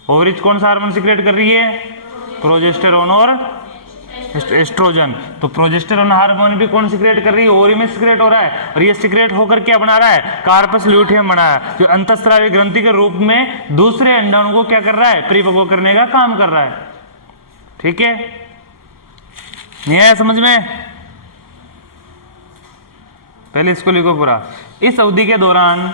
ओवरीज कौन सा हार्मोन सिक्रेट कर रही है? प्रोजेस्टेरोन और एस्ट्रोजन। तो प्रोजेस्टेरोन हार्मोन भी कौन सिक्रेट कर रही है? ओवरी में सिक्रेट हो रहा है। और ये सिक्रेट होकर क्या बना रहा है? कार्पस ल्यूटियम बना रहा है, जो अंतःस्रावी ग्रंथि के रूप में दूसरे अंडाणु को क्या कर रहा है? परिपक्व करने का काम कर रहा है। ठीक है, नहीं आया समझ में? पहले इसको लिखो पूरा। इस अवधि के दौरान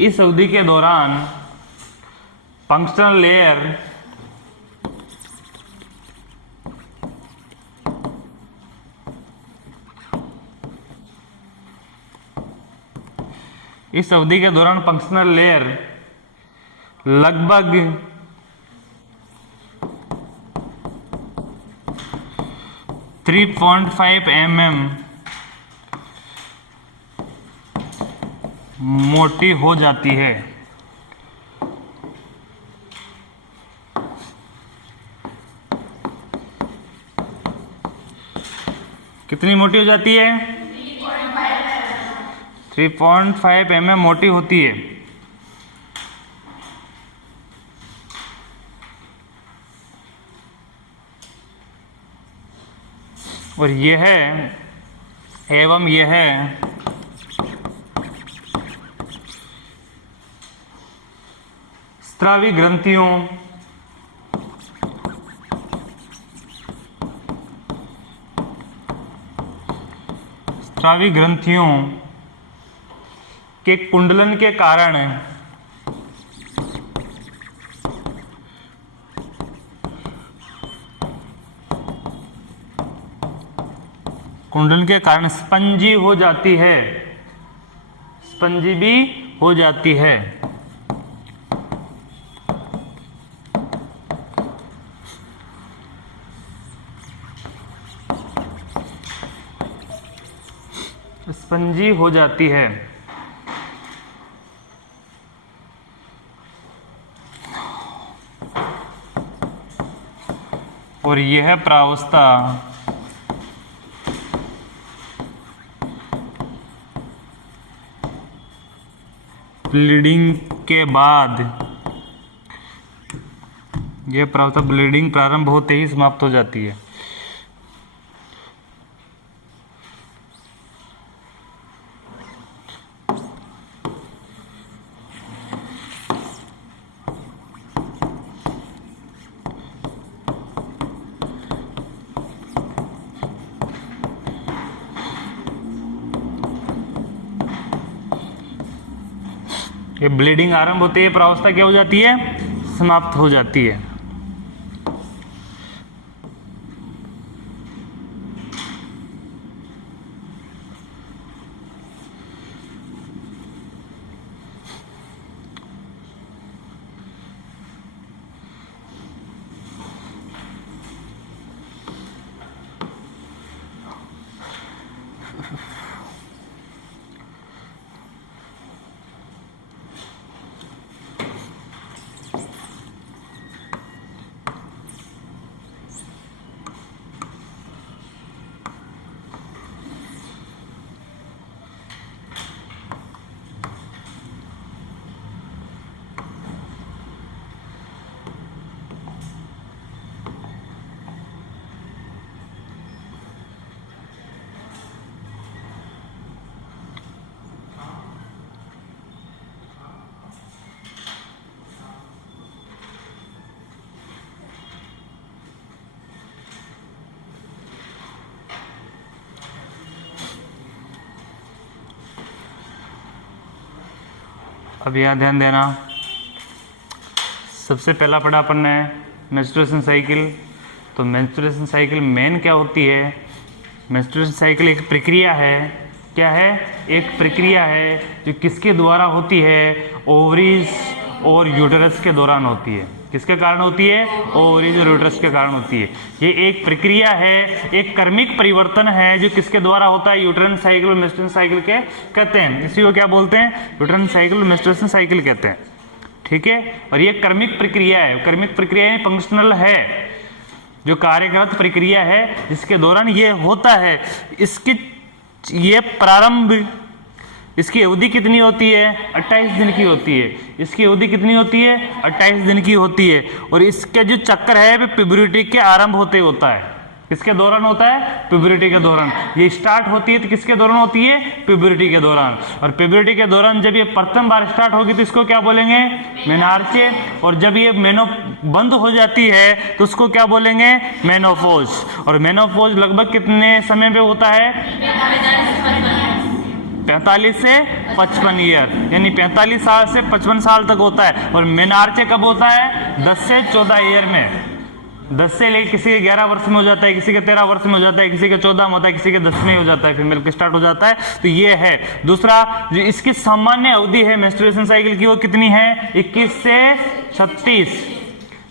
इस अवधि के दौरान फंक्शनल लेयर लगभग 3.5 mm मोटी हो जाती है। कितनी मोटी हो जाती है? 3.5 mm मोटी होती है। और यह एवं यह स्रावी ग्रंथियों के कुंडलन के कारण स्पंजी हो जाती है, स्पंजी भी हो जाती है। स्पंजी हो जाती है। और यह प्रावस्था ब्लीडिंग के बाद, यह प्रावस्था ब्लीडिंग प्रारंभ होते ही समाप्त हो जाती है। ये ब्लीडिंग आरंभ होती है, प्रावस्था क्या हो जाती है? समाप्त हो जाती है। अब यहाँ ध्यान देना, सबसे पहला पढ़ा अपन ने मेंस्ट्रुएशन साइकिल। तो मेंस्ट्रुएशन साइकिल मेन क्या होती है? मेंस्ट्रुएशन साइकिल एक प्रक्रिया है। क्या है? एक प्रक्रिया है जो किसके द्वारा होती है? ओवरीज और यूटेरस के दौरान होती है। किसके कारण होती है? ओवरीज और यूटेरस के कारण होती है। ये एक प्रक्रिया है, एक कर्मिक परिवर्तन है जो किसके द्वारा होता है? यूटेरन साइकिल और मेंस्ट्रुएशन साइकिल के कहते हैं। इसी को क्या बोलते हैं? यूटेरन साइकिल और मेंस्ट्रुएशन साइकिल कहते हैं। ठीक है। और ये कर्मिक प्रक्रिया है। कर्मिक प्रक्रिया फंक्शनल है, जो कार्यरत प्रक्रिया है जिसके दौरान ये होता है। इसकी ये प्रारंभ, इसकी अवधि कितनी होती है? 28 दिन की होती है। इसकी अवधि कितनी होती है? 28 दिन की होती है। और इसका जो चक्कर है वो प्यूबर्टी के आरंभ होते होता है। किसके दौरान होता है? प्यूबर्टी के दौरान। ये स्टार्ट होती है तो किसके दौरान होती है? प्यूबर्टी के दौरान। और प्यूबर्टी के दौरान जब ये प्रथम बार स्टार्ट होगी तो इसको क्या बोलेंगे? मेनार्चे। और जब ये मेनो बंद हो जाती है तो उसको क्या बोलेंगे? मेनोपॉज। और मेनोपॉज लगभग कितने समय पे होता है? 45 से 55 ईयर, यानी 45 साल से 55 साल तक होता है। और मेनार्चे कब होता है? 10 से 14 ईयर में। 10 से लेकर किसी के 11 वर्ष में हो जाता है, किसी के 13 वर्ष में हो जाता है, किसी के 14 में होता है, किसी के 10 में हो जाता है, फीमेल के स्टार्ट हो जाता है। तो ये है दूसरा। जो इसकी सामान्य अवधि है मेंस्ट्रुएशन साइकिल की, वो कितनी है? 21 से 36।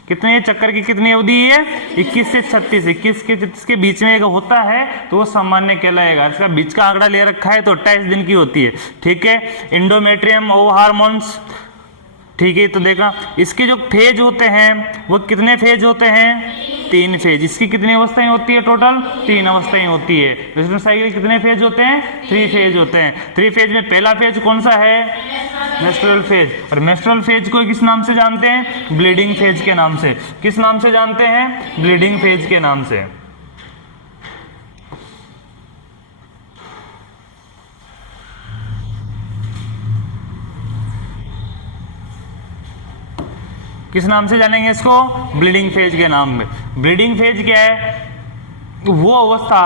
कितने चक्कर की कितनी अवधि है? 21 से 36। 21 के 36 के बीच में अगर होता है तो वो सामान्य कहलाएगा। इसका बीच का आंकड़ा ले रखा है तो 28 दिन की होती है। ठीक है। इंडोमेट्रियम ओ हार्मोन्स, ठीक है। तो देखा इसके जो फेज होते हैं वो कितने फेज होते हैं? 3 फेज। इसकी कितनी अवस्थाएं होती है? टोटल 3 अवस्थाएं होती है। मेंस्ट्रुअल साइकिल कितने फेज होते हैं? 3 फेज होते हैं। 3 फेज में पहला फेज कौन सा है? Menstrual phase. और मेंस्ट्रुअल फेज को किस नाम से जानते हैं? ब्लीडिंग फेज के नाम से। किस नाम से जानते हैं? ब्लीडिंग फेज के नाम से। किस नाम से जानेंगे इसको? ब्लीडिंग फेज के नाम में। ब्लीडिंग फेज क्या है? वो अवस्था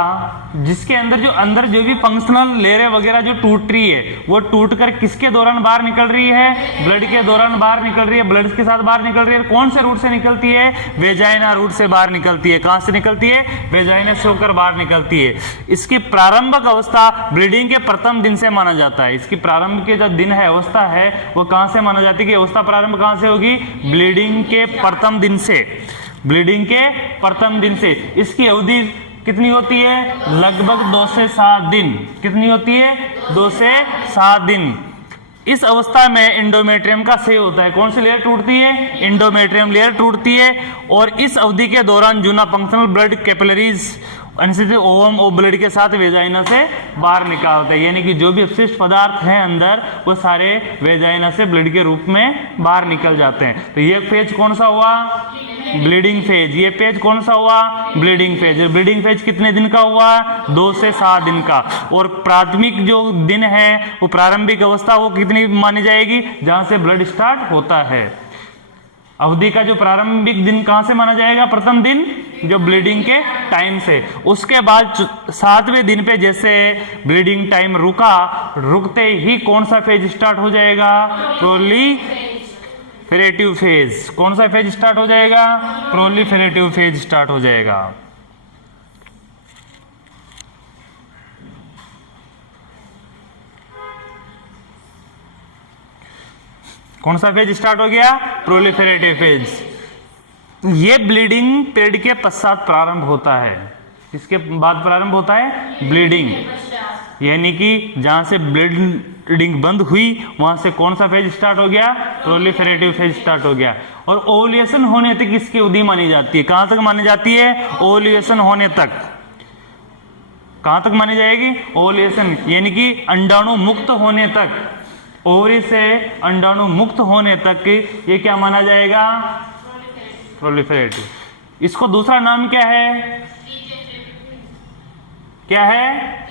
जिसके अंदर जो भी फंक्शनल लेयरें वगैरह जो टूट रही है वो टूट कर किसके दौरान बाहर निकल रही है? ब्लड के दौरान बाहर निकल रही है। ब्लड के साथ बाहर निकल रही है। कौन से रूट से निकलती है? वेजाइना रूट से बाहर निकलती है। कहां से निकलती है? वेजाइना से होकर बाहर निकलती है। इसकी प्रारंभिक अवस्था ब्लीडिंग के प्रथम दिन से माना जाता है। इसकी प्रारंभ के जो दिन है, अवस्था है, वो कहां से माना जाती है कि अवस्था प्रारंभ कहां से होगी? ब्लीडिंग के प्रथम दिन से। ब्लीडिंग के प्रथम दिन से। इसकी अवधि कितनी होती है? लगभग 2 से 7 दिन। कितनी होती है? 2 से 7 दिन। इस अवस्था में इंडोमेट्रियम का क्षय होता है। कौन सी लेयर टूटती है? इंडोमेट्रियम लेयर टूटती है। और इस अवधि के दौरान जूना फंक्शनल ब्लड कैपिलरीज ओवम और ब्लड के साथ वेजाइना से बाहर निकालते हैं। यानी कि जो भी अपशिष्ट पदार्थ हैं अंदर वो सारे वेजाइना से ब्लड के रूप में बाहर निकल जाते हैं। तो ये फेज कौन सा हुआ? Bleeding phase. ये फेज कौन सा हुआ? Bleeding phase. ब्लीडिंग फेज कितने दिन का हुआ? 2 से 7 दिन का। और प्राथमिक जो दिन है वो प्रारंभिक अवस्था वो कितनी मानी जाएगी? जहां से ब्लड स्टार्ट होता है। अवधि का जो प्रारंभिक दिन कहां से माना जाएगा? प्रथम दिन जो ब्लीडिंग के टाइम से। उसके बाद 7वें दिन पे जैसे ब्लीडिंग टाइम रुकते ही कौन सा फेज स्टार्ट हो जाएगा? Proliferative phase. कौन सा फेज स्टार्ट हो जाएगा? प्रोलिफेरेटिव फेज स्टार्ट हो जाएगा। कौन सा फेज स्टार्ट हो गया? Proliferative phase. ये ब्लीडिंग पीरियड के पश्चात प्रारंभ होता है। इसके बाद प्रारंभ होता है ब्लीडिंग। यानी कि जहां से ब्लीडिंग बंद हुई वहां से कौन सा फेज स्टार्ट हो गया? प्रोलिफेरेटिव फेज स्टार्ट हो गया। और ओव्यूलेशन होने तक इसकी अवधि मानी जाती है। कहां तक मानी जाती है? ओव्यूलेशन होने तक। कहां तक मानी जाएगी? ओव्यूलेशन यानी कि अंडाणु मुक्त होने तक। ओवरी से अंडाणु मुक्त होने तक ये क्या माना जाएगा? प्रोलिफेरेटिव। इसको दूसरा नाम क्या है? क्या है?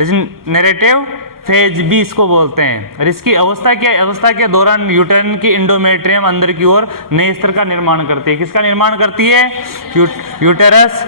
रिजेनरेटिव फेज भी इसको बोलते हैं। और इसकी अवस्था के दौरान यूटेरन की इंडोमेट्रियम अंदर की ओर नए स्तर का निर्माण करती है। किसका निर्माण करती है? यूटेरस।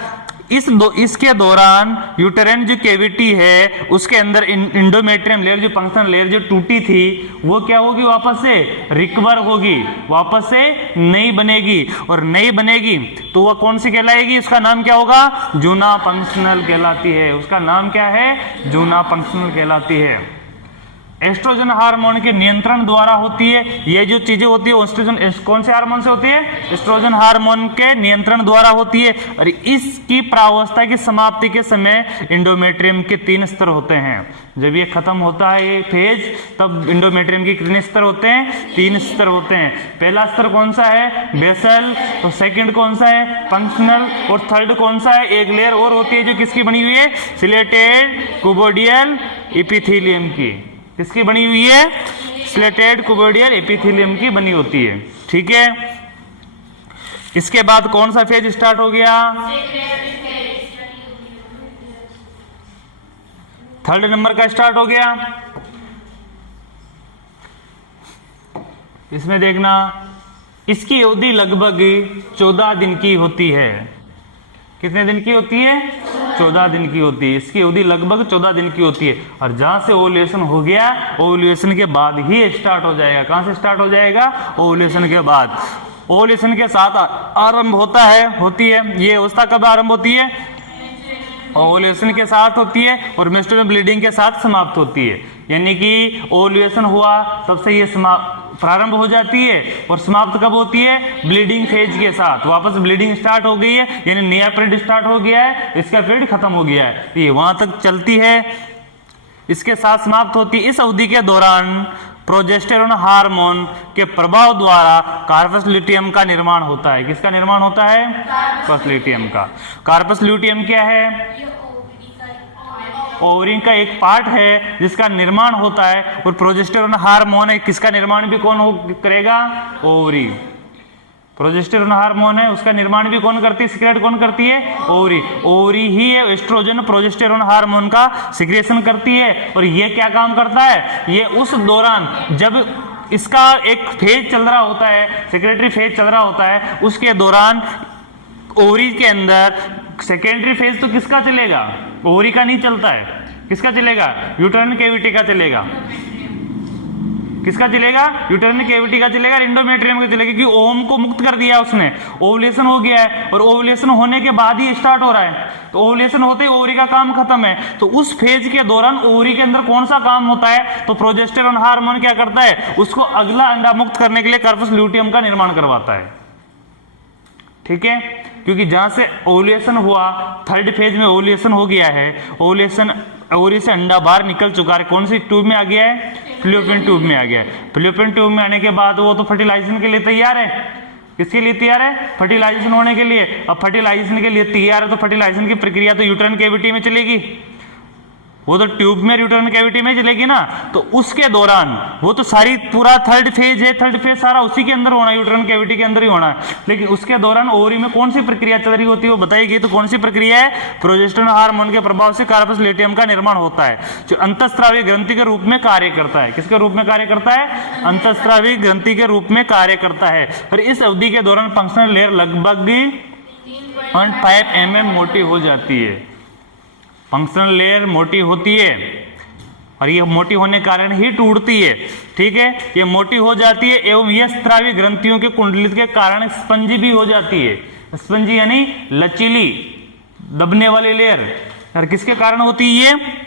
इसके दौरान यूटेरन जो कैविटी है उसके अंदर इंडोमेट्रियम लेयर जो फंक्शनल लेयर जो टूटी थी वो क्या होगी? वापस से रिकवर होगी, वापस से नई बनेगी। और नई बनेगी तो वह कौन सी कहलाएगी? उसका नाम क्या होगा? जूना फंक्शनल कहलाती है। उसका नाम क्या है? जूना फंक्शनल कहलाती है। एस्ट्रोजन हार्मोन के नियंत्रण द्वारा होती है। ये जो चीजें होती है एस्ट्रोजन कौन से हार्मोन से होती है? एस्ट्रोजन हार्मोन के नियंत्रण द्वारा होती है। और इसकी प्रावस्था की समाप्ति के समय इंडोमेट्रियम के 3 स्तर होते हैं। जब ये खत्म होता है ये फेज तब इंडोमेट्रियम के कितने स्तर होते हैं? 3 स्तर होते हैं। पहला स्तर कौन सा है? बेसल। तो सेकंड कौन सा है? फंक्शनल। और थर्ड कौन सा है? एक लेयर और होती है जो किसकी बनी हुई है? सिलेटेड कुबोडियल एपिथेलियम की। किसकी बनी हुई है? स्लेटेड कुबोडियल एपिथेलियम की बनी होती है। ठीक है। इसके बाद कौन सा फेज स्टार्ट हो गया? थर्ड नंबर का स्टार्ट हो गया। इसमें देखना इसकी अवधि लगभग 14 दिन की होती है। कितने दिन की होती है? 14 दिन की होती है, इसकी अवधि लगभग 14 दिन की होती है। और जहां से ओव्यूलेशन हो गया, ओव्यूलेशन के बाद ही स्टार्ट हो जाएगा। कहां से स्टार्ट हो जाएगा? ओव्यूलेशन के बाद। ओव्यूलेशन के साथ आरंभ होता है, होती है। ये अवस्था कब आरंभ होती है? ओव्यूलेशन के साथ होती है और मेंस्ट्रुअल ब्लीडिंग के साथ समाप्त होती है। यानी कि ओव्यूलेशन हुआ तब से ये प्रारंभ हो जाती है और समाप्त कब होती है? ब्लीडिंग फेज के साथ। वापस ब्लीडिंग स्टार्ट हो गई है, यानी नया पीरियड स्टार्ट हो गया है, इसका पीरियड खत्म हो गया है, ये वहां तक चलती है, इसके साथ समाप्त होती है। इस अवधि के दौरान प्रोजेस्टेरोन हार्मोन के प्रभाव द्वारा कार्पस ल्यूटियम का निर्माण होता है। किसका निर्माण होता है? कार्पस ल्यूटियम का। कार्पस ल्यूटियम क्या है? ओवरी का एक पार्ट है जिसका निर्माण होता है। और प्रोजेस्टेरोन हार्मोन है, किसका निर्माण भी कौन करेगा? ओवरी। प्रोजेस्टेरोन हार्मोन है, उसका निर्माण भी कौन करती है? सिक्रेट कौन करती है? ओवरी। ओवरी ही एस्ट्रोजन प्रोजेस्टेरोन हार्मोन का सिक्रेशन करती है। और ये क्या काम करता है? ये उस दौरान जब इसका एक फेज चल रहा होता है, सेक्रेटरी फेज चल रहा होता है, उसके दौरान ओवरी के अंदर सेकेंडरी फेज तो किसका चलेगा? ओवरी का नहीं चलता है, किसका चलेगा? यूट्राइन कैविटी का चलेगा। किसका चलेगा? यूट्राइन कैविटी का चलेगा, एंडोमेट्रियम का चलेगा, क्योंकि ओम को मुक्त कर दिया उसने। ओवुलेशन हो गया है और ओवुलेशन होने के बाद ही स्टार्ट हो रहा है, तो ओवुलेशन होते ही ओवरी का काम खत्म है। तो उस फेज के दौरान ओवरी के अंदर कौन सा काम होता है? तो प्रोजेस्टेरोन हार्मोन क्या करता है? उसको अगला अंडा मुक्त करने के लिए कार्पस ल्यूटियम का निर्माण करवाता है। ठीक है, क्योंकि जहां से ओवुलेशन हुआ, थर्ड फेज में ओवुलेशन हो गया है, ओवुलेशन ओवरी से अंडा बाहर निकल चुका है, कौन सी ट्यूब में आ गया है? फ्लूपियन ट्यूब में आ गया है। फ्लूपियन ट्यूब में आने के बाद वो तो फर्टिलाइजेशन के लिए तैयार है। किसके लिए तैयार है? फर्टिलाइजेशन होने के लिए। अब फर्टिलाइजेशन के लिए तैयार है तो फर्टिलाइजेशन की प्रक्रिया तो यूट्राइन कैविटी में चलेगी, वो तो ट्यूब में यूट्राइन कैविटी में चलेगी ना। तो उसके दौरान वो तो सारी पूरा थर्ड फेज है, थर्ड फेज सारा उसी के अंदर होना है, यूट्राइन कैविटी के अंदर ही होना है। लेकिन उसके दौरान ओवरी में कौन सी प्रक्रिया चल रही होती है वो बताएगी। तो कौन सी प्रक्रिया है? प्रोजेस्टेरोन हार्मोन के प्रभाव से कार्पस ल्यूटियम का निर्माण होता है, जो अंतःस्रावी ग्रंथि के रूप में कार्य करता है। किसके रूप में कार्य करता है? अंतःस्रावी ग्रंथि के रूप में कार्य करता है। और इस अवधि के दौरान फंक्शनल लेयर लगभग 0.5 mm मोटी हो जाती है। फंक्शनल लेयर मोटी होती है और ये मोटी होने के कारण ही टूटती है। ठीक है, ये मोटी हो जाती है एवं यह स्रावी ग्रंथियों के कुंडलित के कारण स्पंजी भी हो जाती है। स्पंजी यानी लचीली, दबने वाली लेयर। और किसके कारण होती है? ये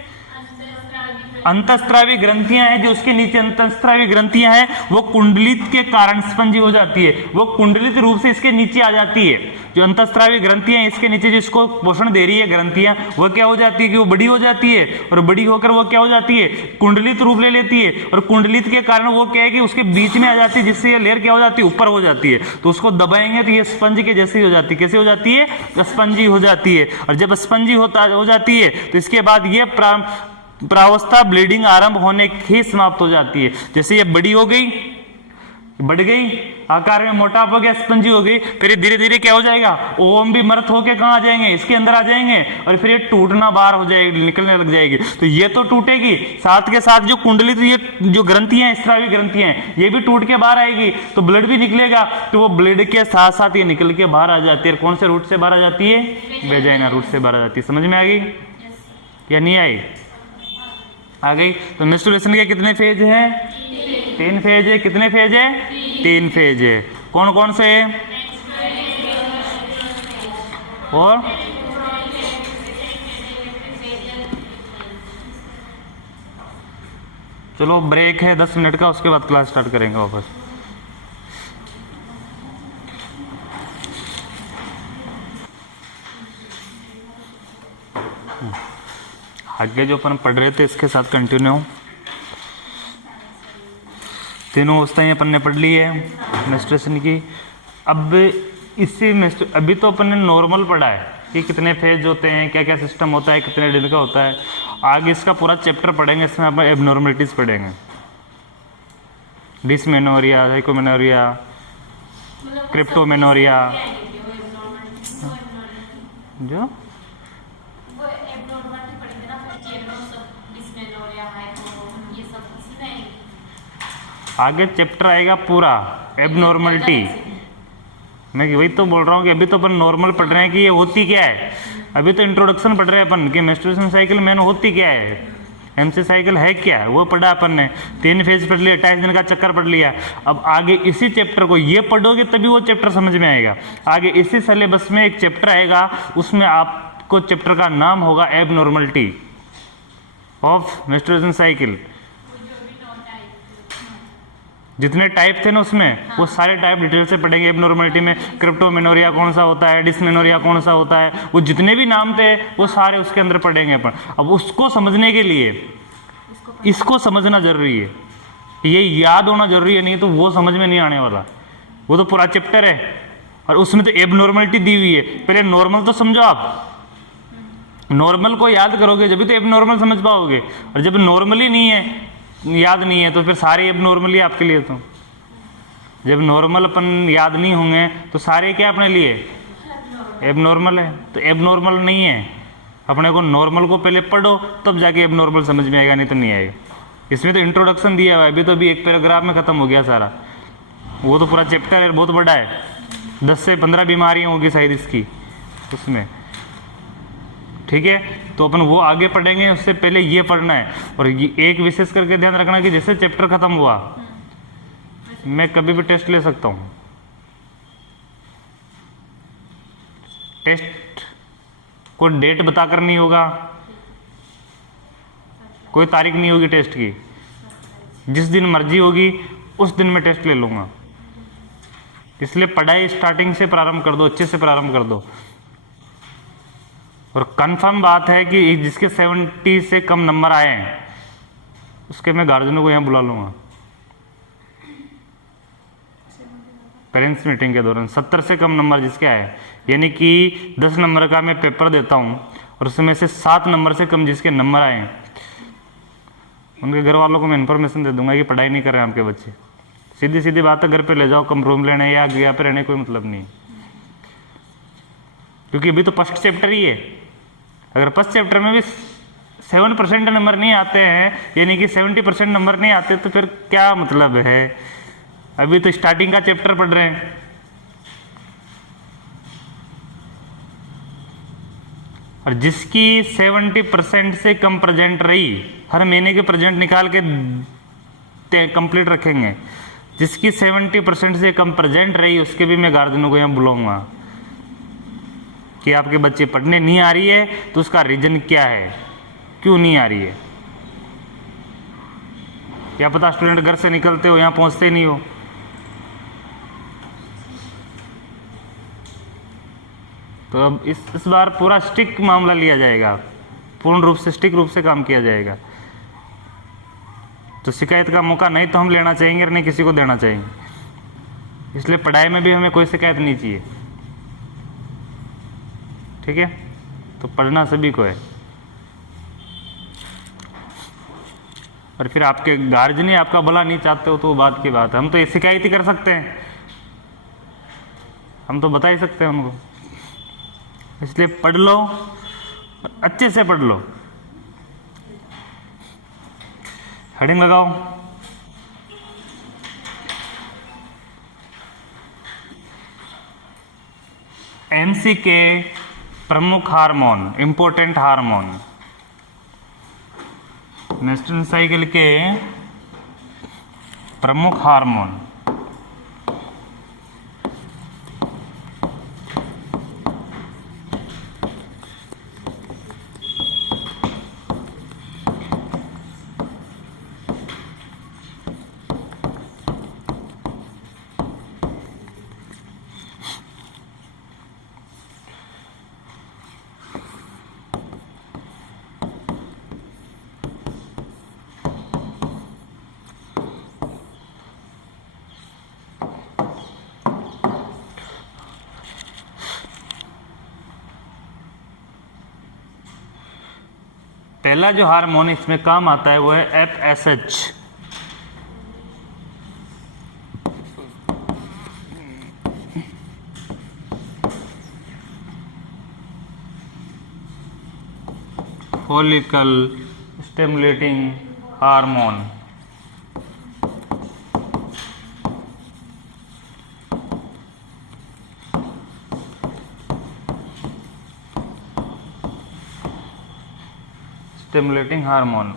अंतःस्रावी ग्रंथियां हैं, जो उसके नीचे अंतःस्रावी ग्रंथियां हैं, वो कुंडलित के कारण स्पंजी हो जाती है, वो कुंडलित रूप से इसके नीचे आ जाती है। जो अंतःस्रावी ग्रंथियां इसके नीचे जिसको पोषण दे रही है ग्रंथियां, वो क्या हो जाती है कि वो बड़ी हो जाती है, और बड़ी होकर वो क्या हो जाती है? कुंडलित रूप ले लेती है। और कुंडलित के कारण वो क्या है कि उसके बीच में आ जाती है, जिससे ये लेयर क्या हो जाती है? ऊपर हो जाती है। तो उसको दबाएंगे तो ये स्पंज के जैसी हो जाती है। कैसे हो जाती है? स्पंजी हो जाती है। और जब स्पंजी हो जाती है तो इसके बाद ये प्रावस्था ब्लीडिंग आरंभ होने ही समाप्त हो जाती है। जैसे ये बड़ी हो गई, बढ़ गई, आकार में मोटा हो गया, स्पंजी हो गई, फिर धीरे धीरे क्या हो जाएगा? ओम भी मृत होके कहाँ आ जाएंगे? इसके अंदर आ जाएंगे, और फिर ये टूटना बाहर हो जाएगी, निकलने लग जाएगी। तो ये तो टूटेगी, साथ के साथ जो कुंडली, तो ये जो ग्रंथियां हैं, स्रावी ग्रंथियां हैं, ये भी टूट के बाहर आएगी, तो ब्लड भी निकलेगा। तो वो ब्लड के साथ साथ ये निकल के बाहर आ जाती है। कौन से रूट से बाहर आ जाती है? वेजाइना रूट से बाहर आ जाती है। समझ में आ गई या नहीं आई? आ गई। तो मेंस्ट्रुएशन के कितने फेज हैं? 3 फेज है। कितने फेज है? 3 फेज है। कौन कौन से है? और चलो ब्रेक है 10 मिनट का, उसके बाद क्लास स्टार्ट करेंगे वापस। आगे जो अपन पढ़ रहे थे इसके साथ कंटिन्यू। तीनों अवस्थाएं अपन ने पढ़ ली है मेंस्ट्रुएशन की। अब इसी अभी तो अपन ने नॉर्मल पढ़ा है कि कितने फेज होते हैं, क्या क्या सिस्टम होता है, कितने दिन का होता है। आगे इसका पूरा चैप्टर पढ़ेंगे, इसमें अपन एबनॉर्मलिटीज पढ़ेंगे, डिसमेनोरिया, हाइकोमेनोरिया, क्रिप्टोमेनोरिया, जो आगे चैप्टर आएगा पूरा एबनॉर्मलिटी। मैं वही तो बोल रहा हूँ कि अभी तो अपन नॉर्मल पढ़ रहे हैं कि ये होती क्या है, अभी तो इंट्रोडक्शन पढ़ रहे हैं अपन कि मेंस्ट्रुएशन साइकिल मैन होती क्या है, एमसी साइकिल है क्या, वो पढ़ा अपन ने, 3 फेज पढ़ लिया, 28 दिन का चक्कर पढ़ लिया। अब आगे इसी चैप्टर को ये पढ़ोगे तभी वो चैप्टर समझ में आएगा। आगे इसी सिलेबस में एक चैप्टर आएगा, उसमें आपको चैप्टर का नाम होगा एबनॉर्मलिटी ऑफ मेंस्ट्रुएशन साइकिल। जितने टाइप थे ना उसमें वो सारे टाइप डिटेल से पढ़ेंगे। एबनॉर्मलिटी में क्रिप्टोमेनोरिया कौन सा होता है, डिस्मेनोरिया कौन सा होता है, वो जितने भी नाम थे वो सारे उसके अंदर पढ़ेंगे अपन। अब उसको समझने के लिए इसको समझना जरूरी है, ये याद होना जरूरी है, नहीं तो वो समझ में नहीं आने वाला। वो तो पूरा चैप्टर है और उसमें तो एबनॉर्मलिटी दी हुई है। पहले नॉर्मल तो समझो, आप नॉर्मल को याद करोगे जब भी तो एबनॉर्मल समझ पाओगे, और जब नॉर्मली नहीं है, याद नहीं है, तो फिर सारे एबनॉर्मल ही आपके लिए। तो जब नॉर्मल अपन याद नहीं होंगे तो सारे क्या अपने लिए एबनॉर्मल है। तो एबनॉर्मल नहीं है, अपने को नॉर्मल को पहले पढ़ो तब जाके एबनॉर्मल समझ में आएगा, नहीं तो नहीं आएगा। इसमें तो इंट्रोडक्शन दिया हुआ है, अभी तो अभी एक पैराग्राफ में खत्म हो गया सारा। वो तो पूरा चैप्टर है, बहुत बड़ा है, 10 से 15 बीमारियाँ होगी शायद इसकी उसमें, ठीक है। तो अपन वो आगे पढ़ेंगे, उससे पहले ये पढ़ना है। और ये एक विशेष करके ध्यान रखना कि जैसे चैप्टर खत्म हुआ मैं कभी भी टेस्ट ले सकता हूँ। टेस्ट कोई डेट बताकर नहीं होगा, कोई तारीख नहीं होगी टेस्ट की, जिस दिन मर्जी होगी उस दिन मैं टेस्ट ले लूँगा। इसलिए पढ़ाई स्टार्टिंग से प्रारंभ कर दो, अच्छे से प्रारंभ कर दो। और कंफर्म बात है कि जिसके 70 से कम नंबर आए हैं उसके मैं गार्जियनों को यहाँ बुला लूँगा पेरेंट्स मीटिंग के दौरान। 70 से कम नंबर जिसके आए, यानी कि 10 नंबर का मैं पेपर देता हूँ और उसमें से 7 नंबर से कम जिसके नंबर आए हैं, उनके घर वालों को मैं इन्फॉर्मेशन दे दूंगा कि पढ़ाई नहीं कर रहे हैं आपके बच्चे। सीधी सीधी बात है, घर पे ले जाओ, कम रूम लेने या यहाँ पे रहने कोई मतलब नहीं, क्योंकि अभी तो फर्स्ट चैप्टर ही है। अगर फर्स्ट चैप्टर में भी 7% नंबर नहीं आते हैं, यानी कि 70% नंबर नहीं आते, तो फिर क्या मतलब है। अभी तो स्टार्टिंग का चैप्टर पढ़ रहे हैं। और जिसकी 70% से कम प्रेजेंट रही, हर महीने के प्रेजेंट निकाल के कंप्लीट रखेंगे, जिसकी 70% से कम प्रेजेंट रही उसके भी मैं गार्जियनों को यहाँ बुलाऊंगा कि आपके बच्चे पढ़ने नहीं आ रही है तो उसका रीजन क्या है, क्यों नहीं आ रही है। क्या पता स्टूडेंट घर से निकलते हो यहाँ पहुँचते नहीं हो। तो अब इस बार पूरा स्टिक मामला लिया जाएगा, पूर्ण रूप से स्टिक रूप से काम किया जाएगा। तो शिकायत का मौका नहीं तो हम लेना चाहेंगे और नहीं किसी को देना चाहेंगे। इसलिए पढ़ाई में भी हमें कोई शिकायत नहीं चाहिए, ठीक है। तो पढ़ना सभी को है। और फिर आपके गार्जियन ही आपका भला नहीं चाहते हो तो वो बात की बात है। हम तो ये शिकायत ही कर सकते हैं, हम तो बता ही सकते हैं उनको। इसलिए पढ़ लो और अच्छे से पढ़ लो। हेडिंग लगाओ, एमसी के प्रमुख hormone, important hormone. Menstruation cycle के प्रमुख हार्मोन। पहला जो हार्मोन इसमें काम आता है वो है FSH। Follicle stimulating hormone. Stimulating hormone,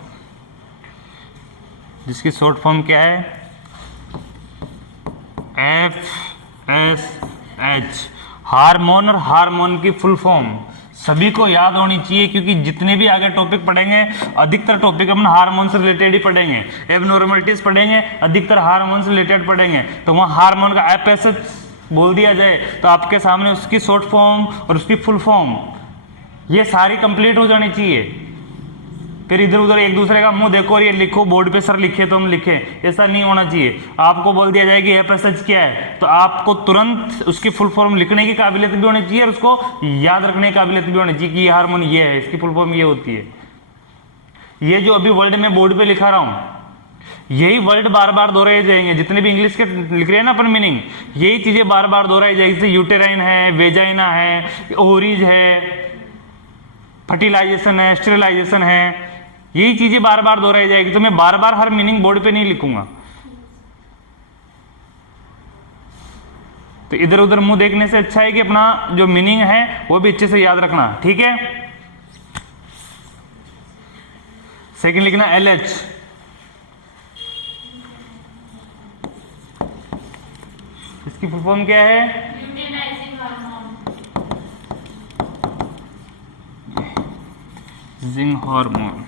जिसकी शॉर्ट फॉर्म क्या है, FSH। हार्मोन और हार्मोन की फुल फॉर्म सभी को याद होनी चाहिए, क्योंकि जितने भी आगे टॉपिक पढ़ेंगे अधिकतर टॉपिक अपन हार्मोन से रिलेटेड ही पढ़ेंगे। एबनॉर्मलिटीज पढ़ेंगे, अधिकतर हार्मोन से रिलेटेड पढ़ेंगे। तो वहाँ हार्मोन का FSH बोल दिया जाए तो आपके सामने उसकी शॉर्ट फॉर्म और उसकी फुल फॉर्म ये सारी कंप्लीट हो जानी चाहिए। फिर इधर उधर एक दूसरे का मुंह देखो और ये लिखो बोर्ड पे सर लिखे तो हम लिखें, ऐसा नहीं होना चाहिए। आपको बोल दिया जाए कि FSH क्या है तो आपको तुरंत उसकी फुल फॉर्म लिखने की काबिलियत भी होनी चाहिए और उसको याद रखने की काबिलियत भी होनी चाहिए कि ये हार्मोन ये है, इसकी फुल फॉर्म ये होती है। ये जो अभी वर्ड में बोर्ड पे लिखा रहा हूं यही वर्ड बार बार दोहराए जाएंगे, जितने भी इंग्लिश के लिख रहे हैं ना अपन मीनिंग, यही चीजें बार बार दोहराई जाएगी। जैसे यूटेराइन है, वेजाइना है, ओवरीज है, फर्टिलाइजेशन है, स्टेरिलाइजेशन है, यही चीजें बार बार दोहराई जाएगी। तो मैं बार बार हर मीनिंग बोर्ड पे नहीं लिखूंगा। तो इधर उधर मुंह देखने से अच्छा है कि अपना जो मीनिंग है वो भी अच्छे से याद रखना, ठीक है। सेकंड लिखना LH, इसकी फुल फॉर्म क्या है, ल्यूटेनाइजिंग हार्मोन। जिंग हार्मोन।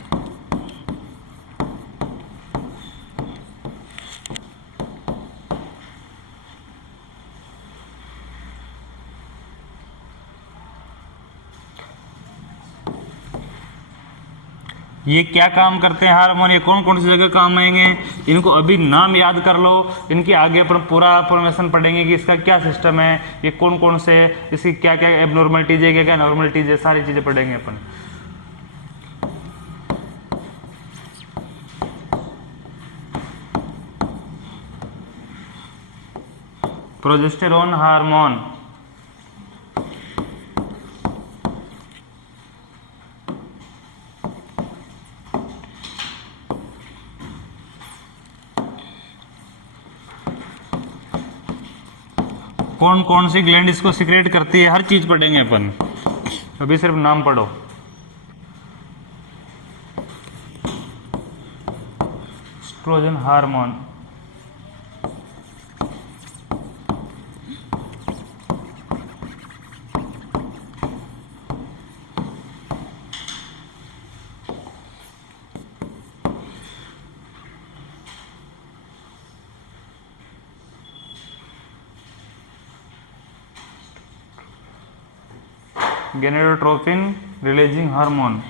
ये क्या काम करते हैं हार्मोन, ये कौन कौन सी जगह काम आएंगे, इनको अभी नाम याद कर लो। इनके आगे अपन पूरा इंफॉर्मेशन पढ़ेंगे कि इसका क्या सिस्टम है, ये कौन कौन से, इसकी क्या क्या एबनॉर्मलिटीज है, क्या क्या नॉर्मलिटीज है, सारी चीजें पढ़ेंगे अपन। प्रोजेस्टेरोन हार्मोन, कौन कौन सी ग्लैंड इसको सिक्रेट करती है, हर चीज पढ़ेंगे अपन, अभी सिर्फ नाम पढ़ो। Oestrogen hormone, gonadotropin releasing hormone,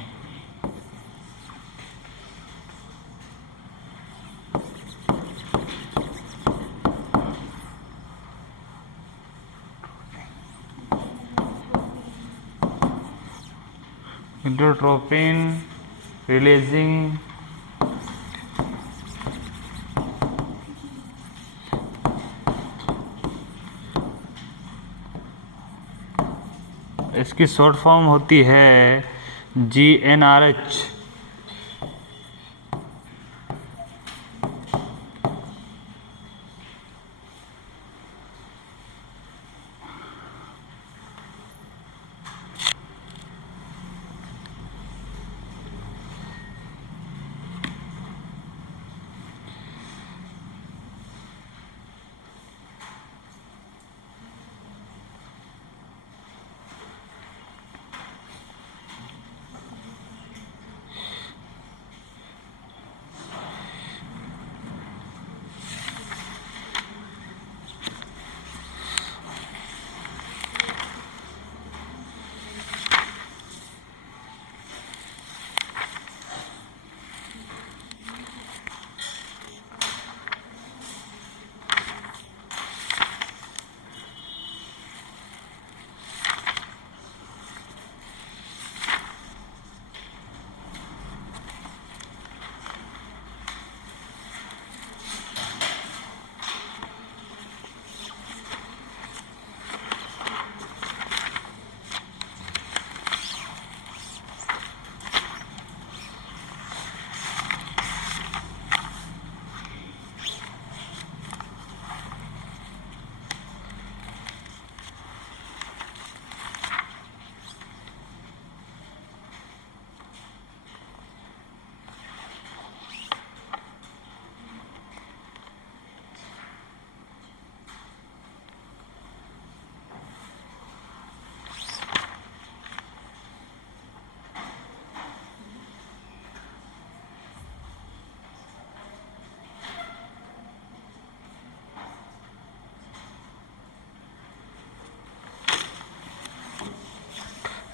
gonadotropin releasing इसकी शॉर्ट फॉर्म होती है GnRH।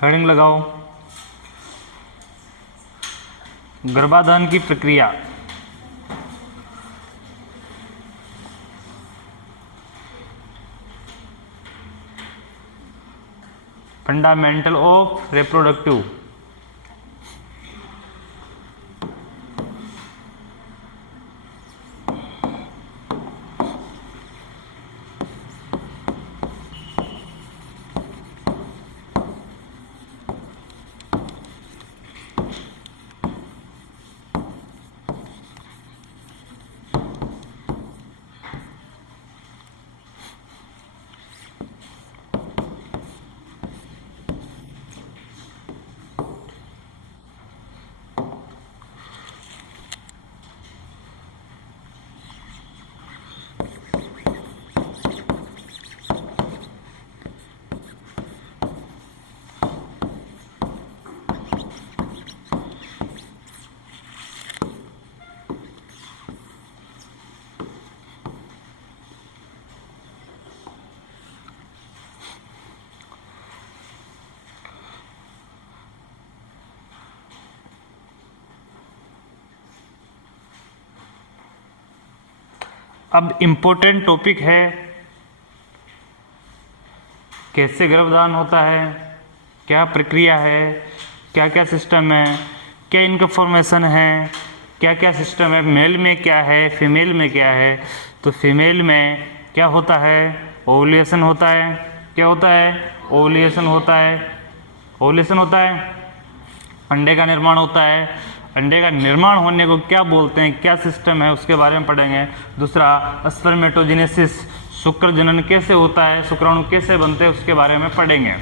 हेडिंग लगाओ, गर्भाधान की प्रक्रिया। Fundamental of reproductive. अब इम्पोर्टेंट टॉपिक है, कैसे गर्भधान होता है, क्या प्रक्रिया है, क्या क्या सिस्टम है, क्या इनका फॉर्मेशन है, क्या क्या सिस्टम है, मेल में क्या है, फीमेल में क्या है। तो फीमेल में क्या होता है, ओवुलेशन होता है। क्या होता है, ओवुलेशन होता है। ओवुलेशन होता है, अंडे का निर्माण होता है। अंडे का निर्माण होने को क्या बोलते हैं, क्या सिस्टम है, उसके बारे में पढ़ेंगे। दूसरा स्पर्मेटोजेनेसिस, शुक्र जनन कैसे होता है, शुक्राणु कैसे बनते हैं, उसके बारे में पढ़ेंगे।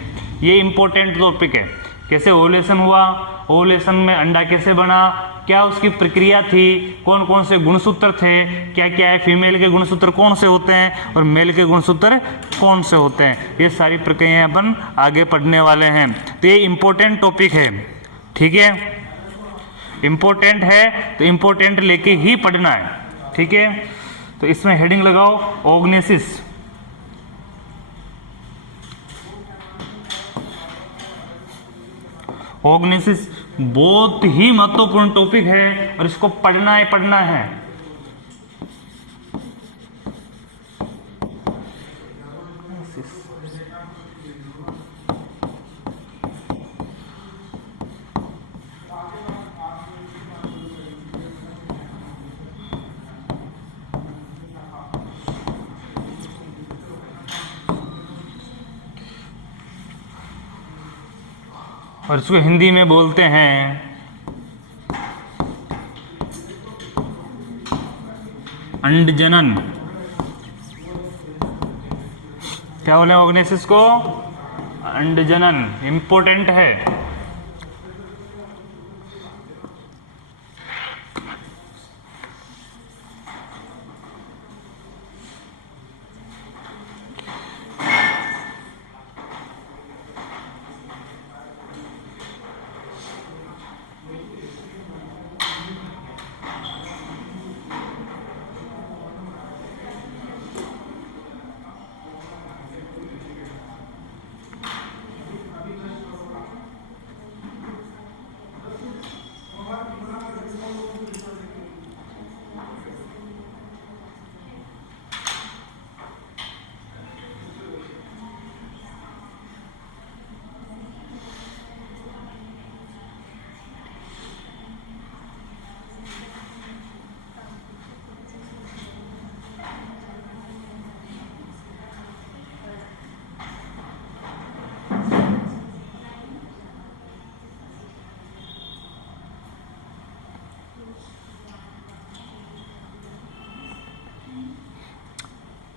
ये इंपॉर्टेंट टॉपिक है। कैसे ओवुलेशन हुआ, ओवुलेशन में अंडा कैसे बना, क्या उसकी प्रक्रिया थी, कौन कौन से गुणसूत्र थे, क्या क्या है, फीमेल के गुणसूत्र कौन से होते हैं और मेल के गुणसूत्र कौन से होते हैं, ये सारी प्रक्रियाएं अपन आगे पढ़ने वाले हैं। तो ये इंपॉर्टेंट टॉपिक है, ठीक है। इम्पोर्टेंट है तो इम्पोर्टेंट लेके ही पढ़ना है, ठीक है। तो इसमें हेडिंग लगाओ, ओगनेसिस। ओगनेसिस बहुत ही महत्वपूर्ण टॉपिक है और इसको पढ़ना ही पढ़ना है। और इसको हिंदी में बोलते हैं अंडजनन। क्या बोले ओगनेसिस को, अंडजनन। इंपॉर्टेंट है।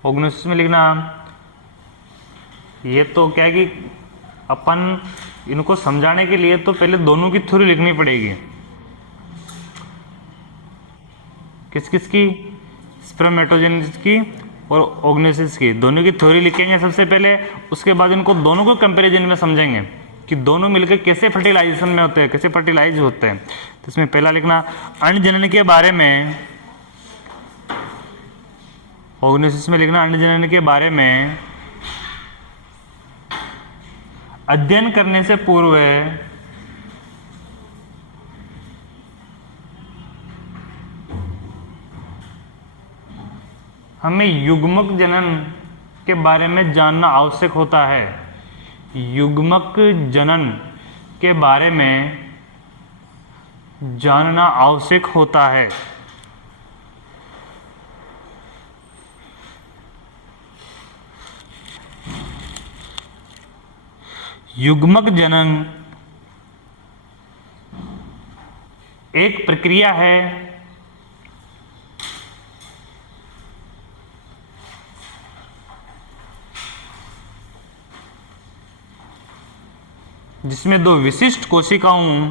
ओगनेसिस में लिखना, ये तो क्या है कि अपन इनको समझाने के लिए तो पहले दोनों की थ्योरी लिखनी पड़ेगी। किस किस की, स्पर्मेटोजेनेसिस की और ओगनेसिस की, दोनों की थ्योरी लिखेंगे सबसे पहले। उसके बाद इनको दोनों को कंपैरिजन में समझेंगे कि दोनों मिलकर कैसे फर्टिलाइजेशन में होते हैं, कैसे फर्टिलाइज होते हैं। तो इसमें पहला लिखना अंडजनन के बारे में, ओगनेसिस में लिखना अंडजनन के बारे में। अध्ययन करने से पूर्व हमें युग्मक जनन के बारे में जानना आवश्यक होता है। युग्मक जनन के बारे में जानना आवश्यक होता है। युग्मक जनन एक प्रक्रिया है जिसमें दो विशिष्ट कोशिकाओं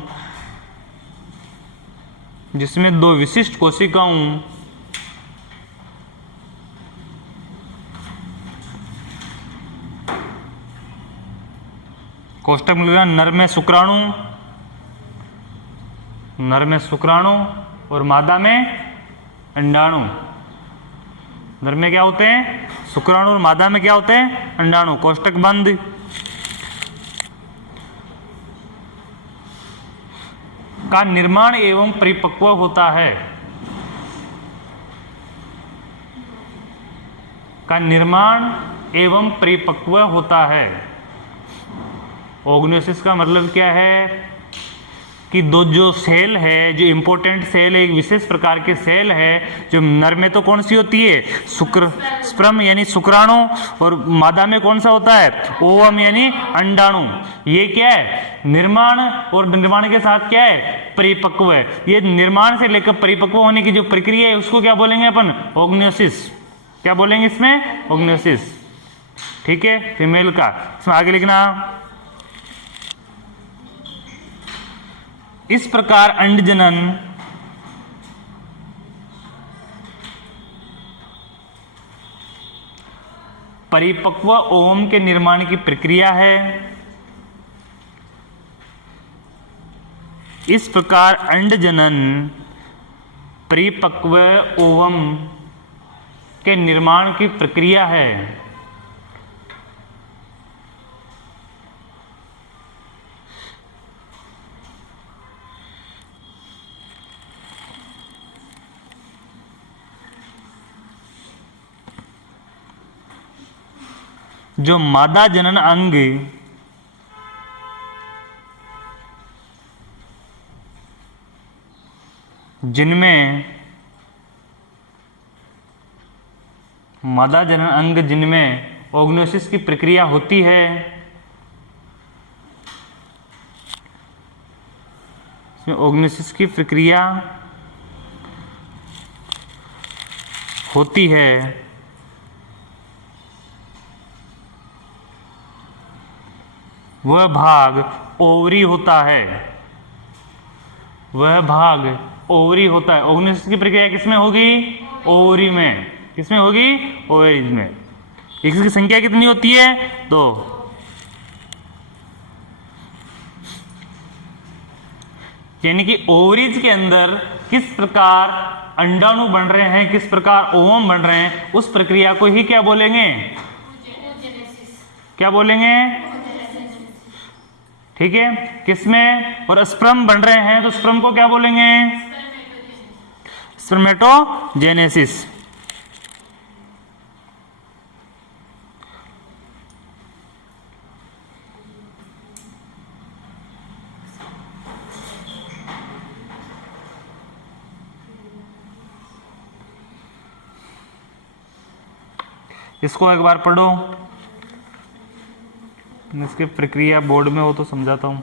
कोष्टक में लिखना नर में शुक्राणु और मादा में अंडाणु। नर में क्या होते हैं? शुक्राणु और मादा में क्या होते हैं? अंडाणु। कोष्टक बंद। का निर्माण एवं परिपक्व होता है। का निर्माण एवं परिपक्व होता है। ऑर्गेनोसिस का मतलब क्या है कि जो सेल है, जो इंपॉर्टेंट सेल है, एक विशेष प्रकार के सेल है जो नर में तो कौन सी होती है? स्पर्म यानी शुक्राणु, और मादा में कौन सा होता है? ओवम यानी अंडाणु। ये क्या है? निर्माण, और निर्माण के साथ क्या है? परिपक्व है। ये निर्माण से लेकर परिपक्व होने की जो प्रक्रिया है उसको क्या बोलेंगे अपन? ऑर्गेनोसिस। क्या बोलेंगे इसमें? ऑर्गेनोसिस। ठीक है, फीमेल का। इसमें आगे लिखना, इस प्रकार अंडजनन परिपक्व ओवम के निर्माण की प्रक्रिया है। इस प्रकार अंडजनन परिपक्व ओवम के निर्माण की प्रक्रिया है। जो मादा जनन अंग जिनमें ऑर्गेनोसिस की प्रक्रिया होती है, इसमें ऑर्गेनोसिस की प्रक्रिया होती है, वह भाग ओवरी होता है। वह भाग ओवरी होता है। ऑर्गेनोसिस की प्रक्रिया किसमें होगी? ओवरी में। किसमें होगी? ओवरीज में। इसकी संख्या कितनी होती है? 2। यानी कि ओवरीज के अंदर किस प्रकार अंडाणु बन रहे हैं, किस प्रकार ओवम बन रहे हैं, उस प्रक्रिया को ही क्या बोलेंगे? क्या बोलेंगे? ठीक है। किसमें? और स्पर्म बन रहे हैं तो स्पर्म को क्या बोलेंगे? स्पर्मेटोजेनेसिस। इसको एक बार पढ़ो। इसकी प्रक्रिया बोर्ड में हो तो समझाता हूं।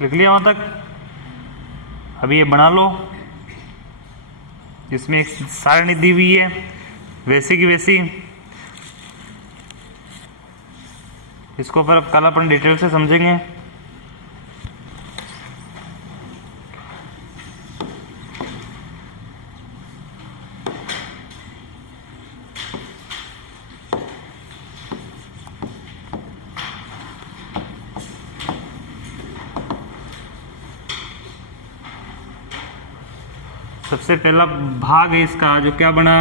लिख लिया वहाँ तक? अभी ये बना लो, इसमें एक सारणी दी हुई है वैसी की वैसी। इसको पर कल अपन डिटेल से समझेंगे। सबसे पहला भाग है इसका जो क्या बना,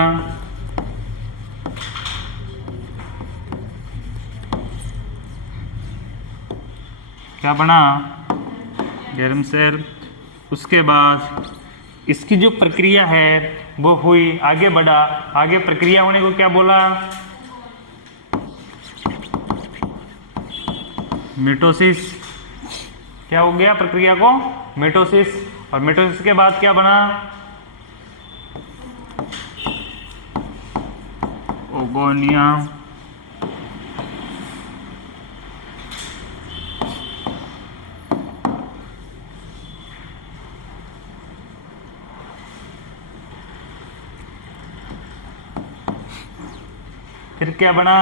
क्या बना गरम सेल। उसके बाद इसकी जो प्रक्रिया है वो हुई, आगे बढ़ा। आगे प्रक्रिया होने को क्या बोला? मिटोसिस। क्या हो गया प्रक्रिया को? मिटोसिस। और मिटोसिस के बाद क्या बना? ओगोनिया। फिर क्या बना?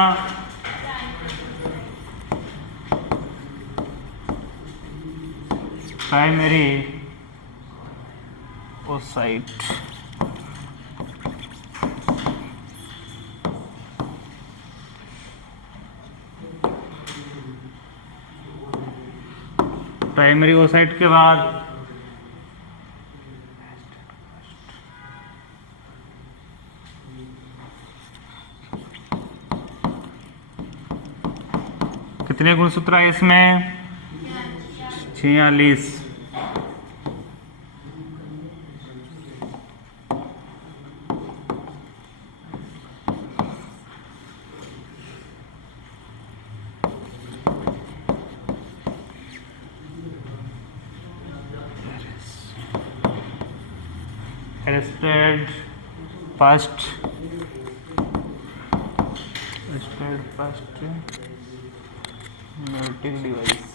Primary oocyte. प्राइमरी ओसाइट के बाद कितने गुणसूत्र है इसमें? 46। arrested first melting device।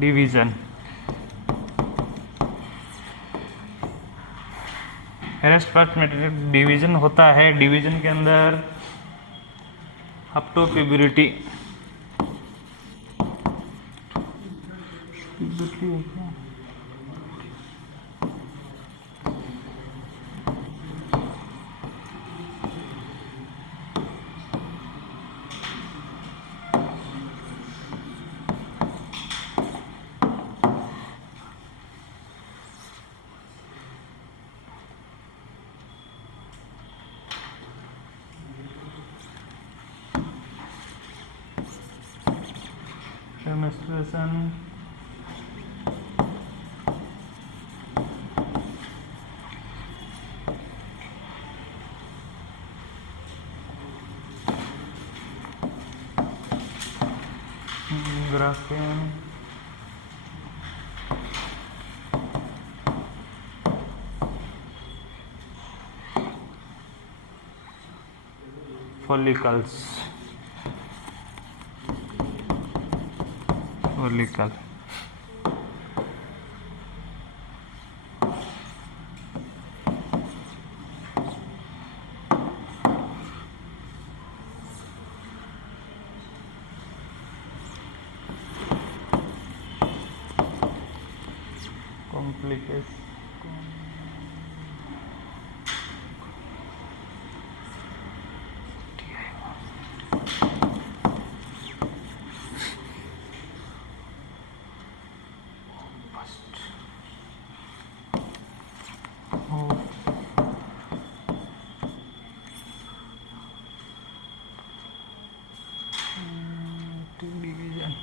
Division. Arrest first division होता है। डिवीजन के अंदर up to puberty menstruation, graphene, follicles, follicle, complication, division,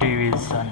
division,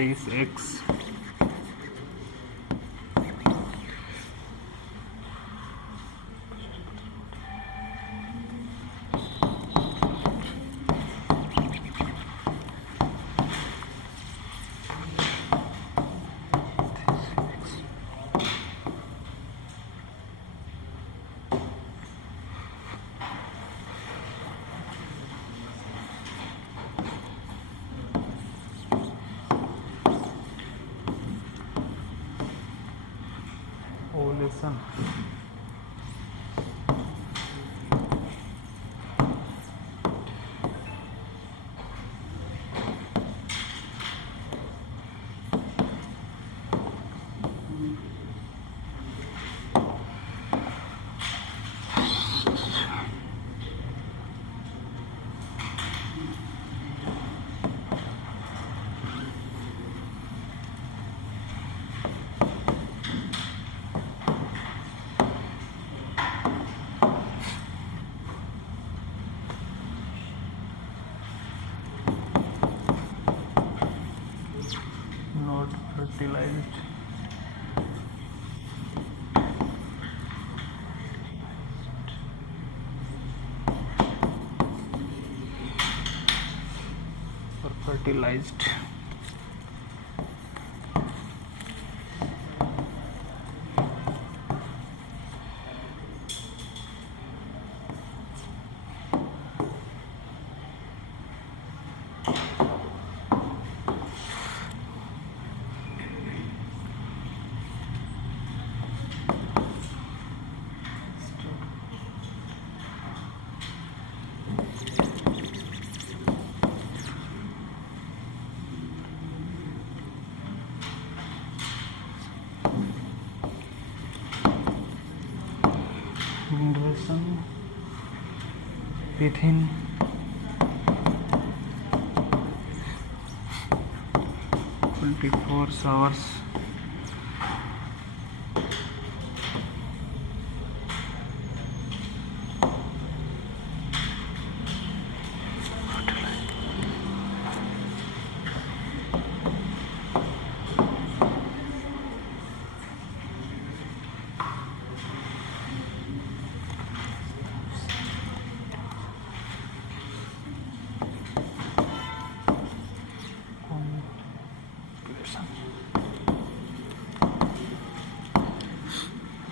23x ovulation. Not fertilized. Or fertilized. Duration within 24 hours.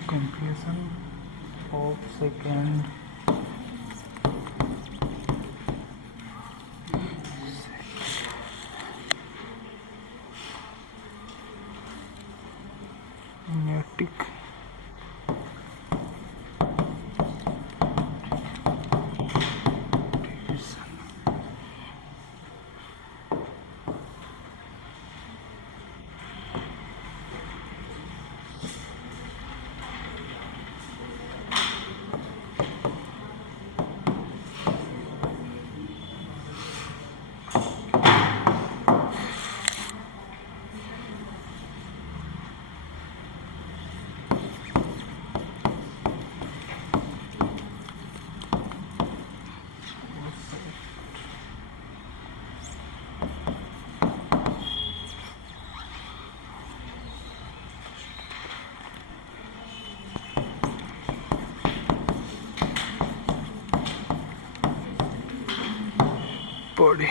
Completion of second magnetic division. Body.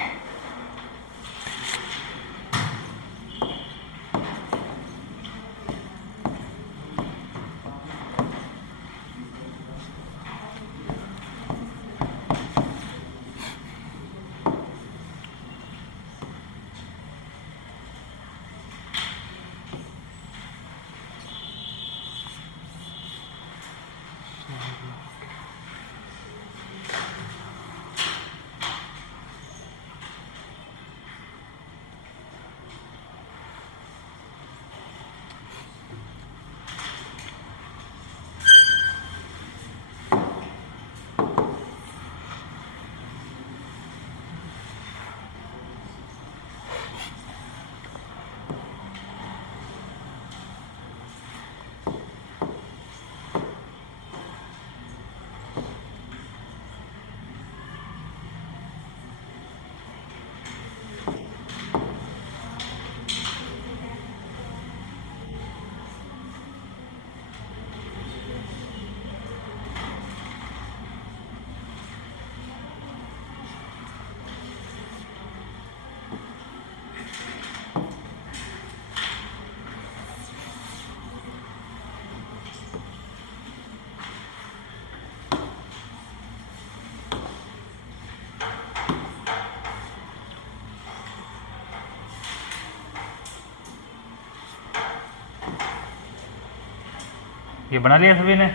ये बना लिया सभी ने,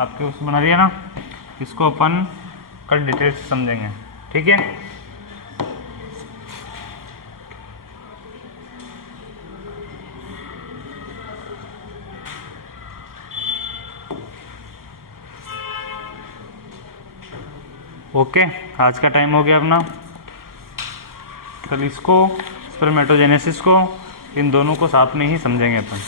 आपके उस बना दिया ना। इसको अपन कल डिटेल से समझेंगे, ठीक है। ओके, आज का टाइम हो गया अपना। कल इसको स्पर्मेटोजेनेसिस को इन दोनों को साथ में ही समझेंगे अपन।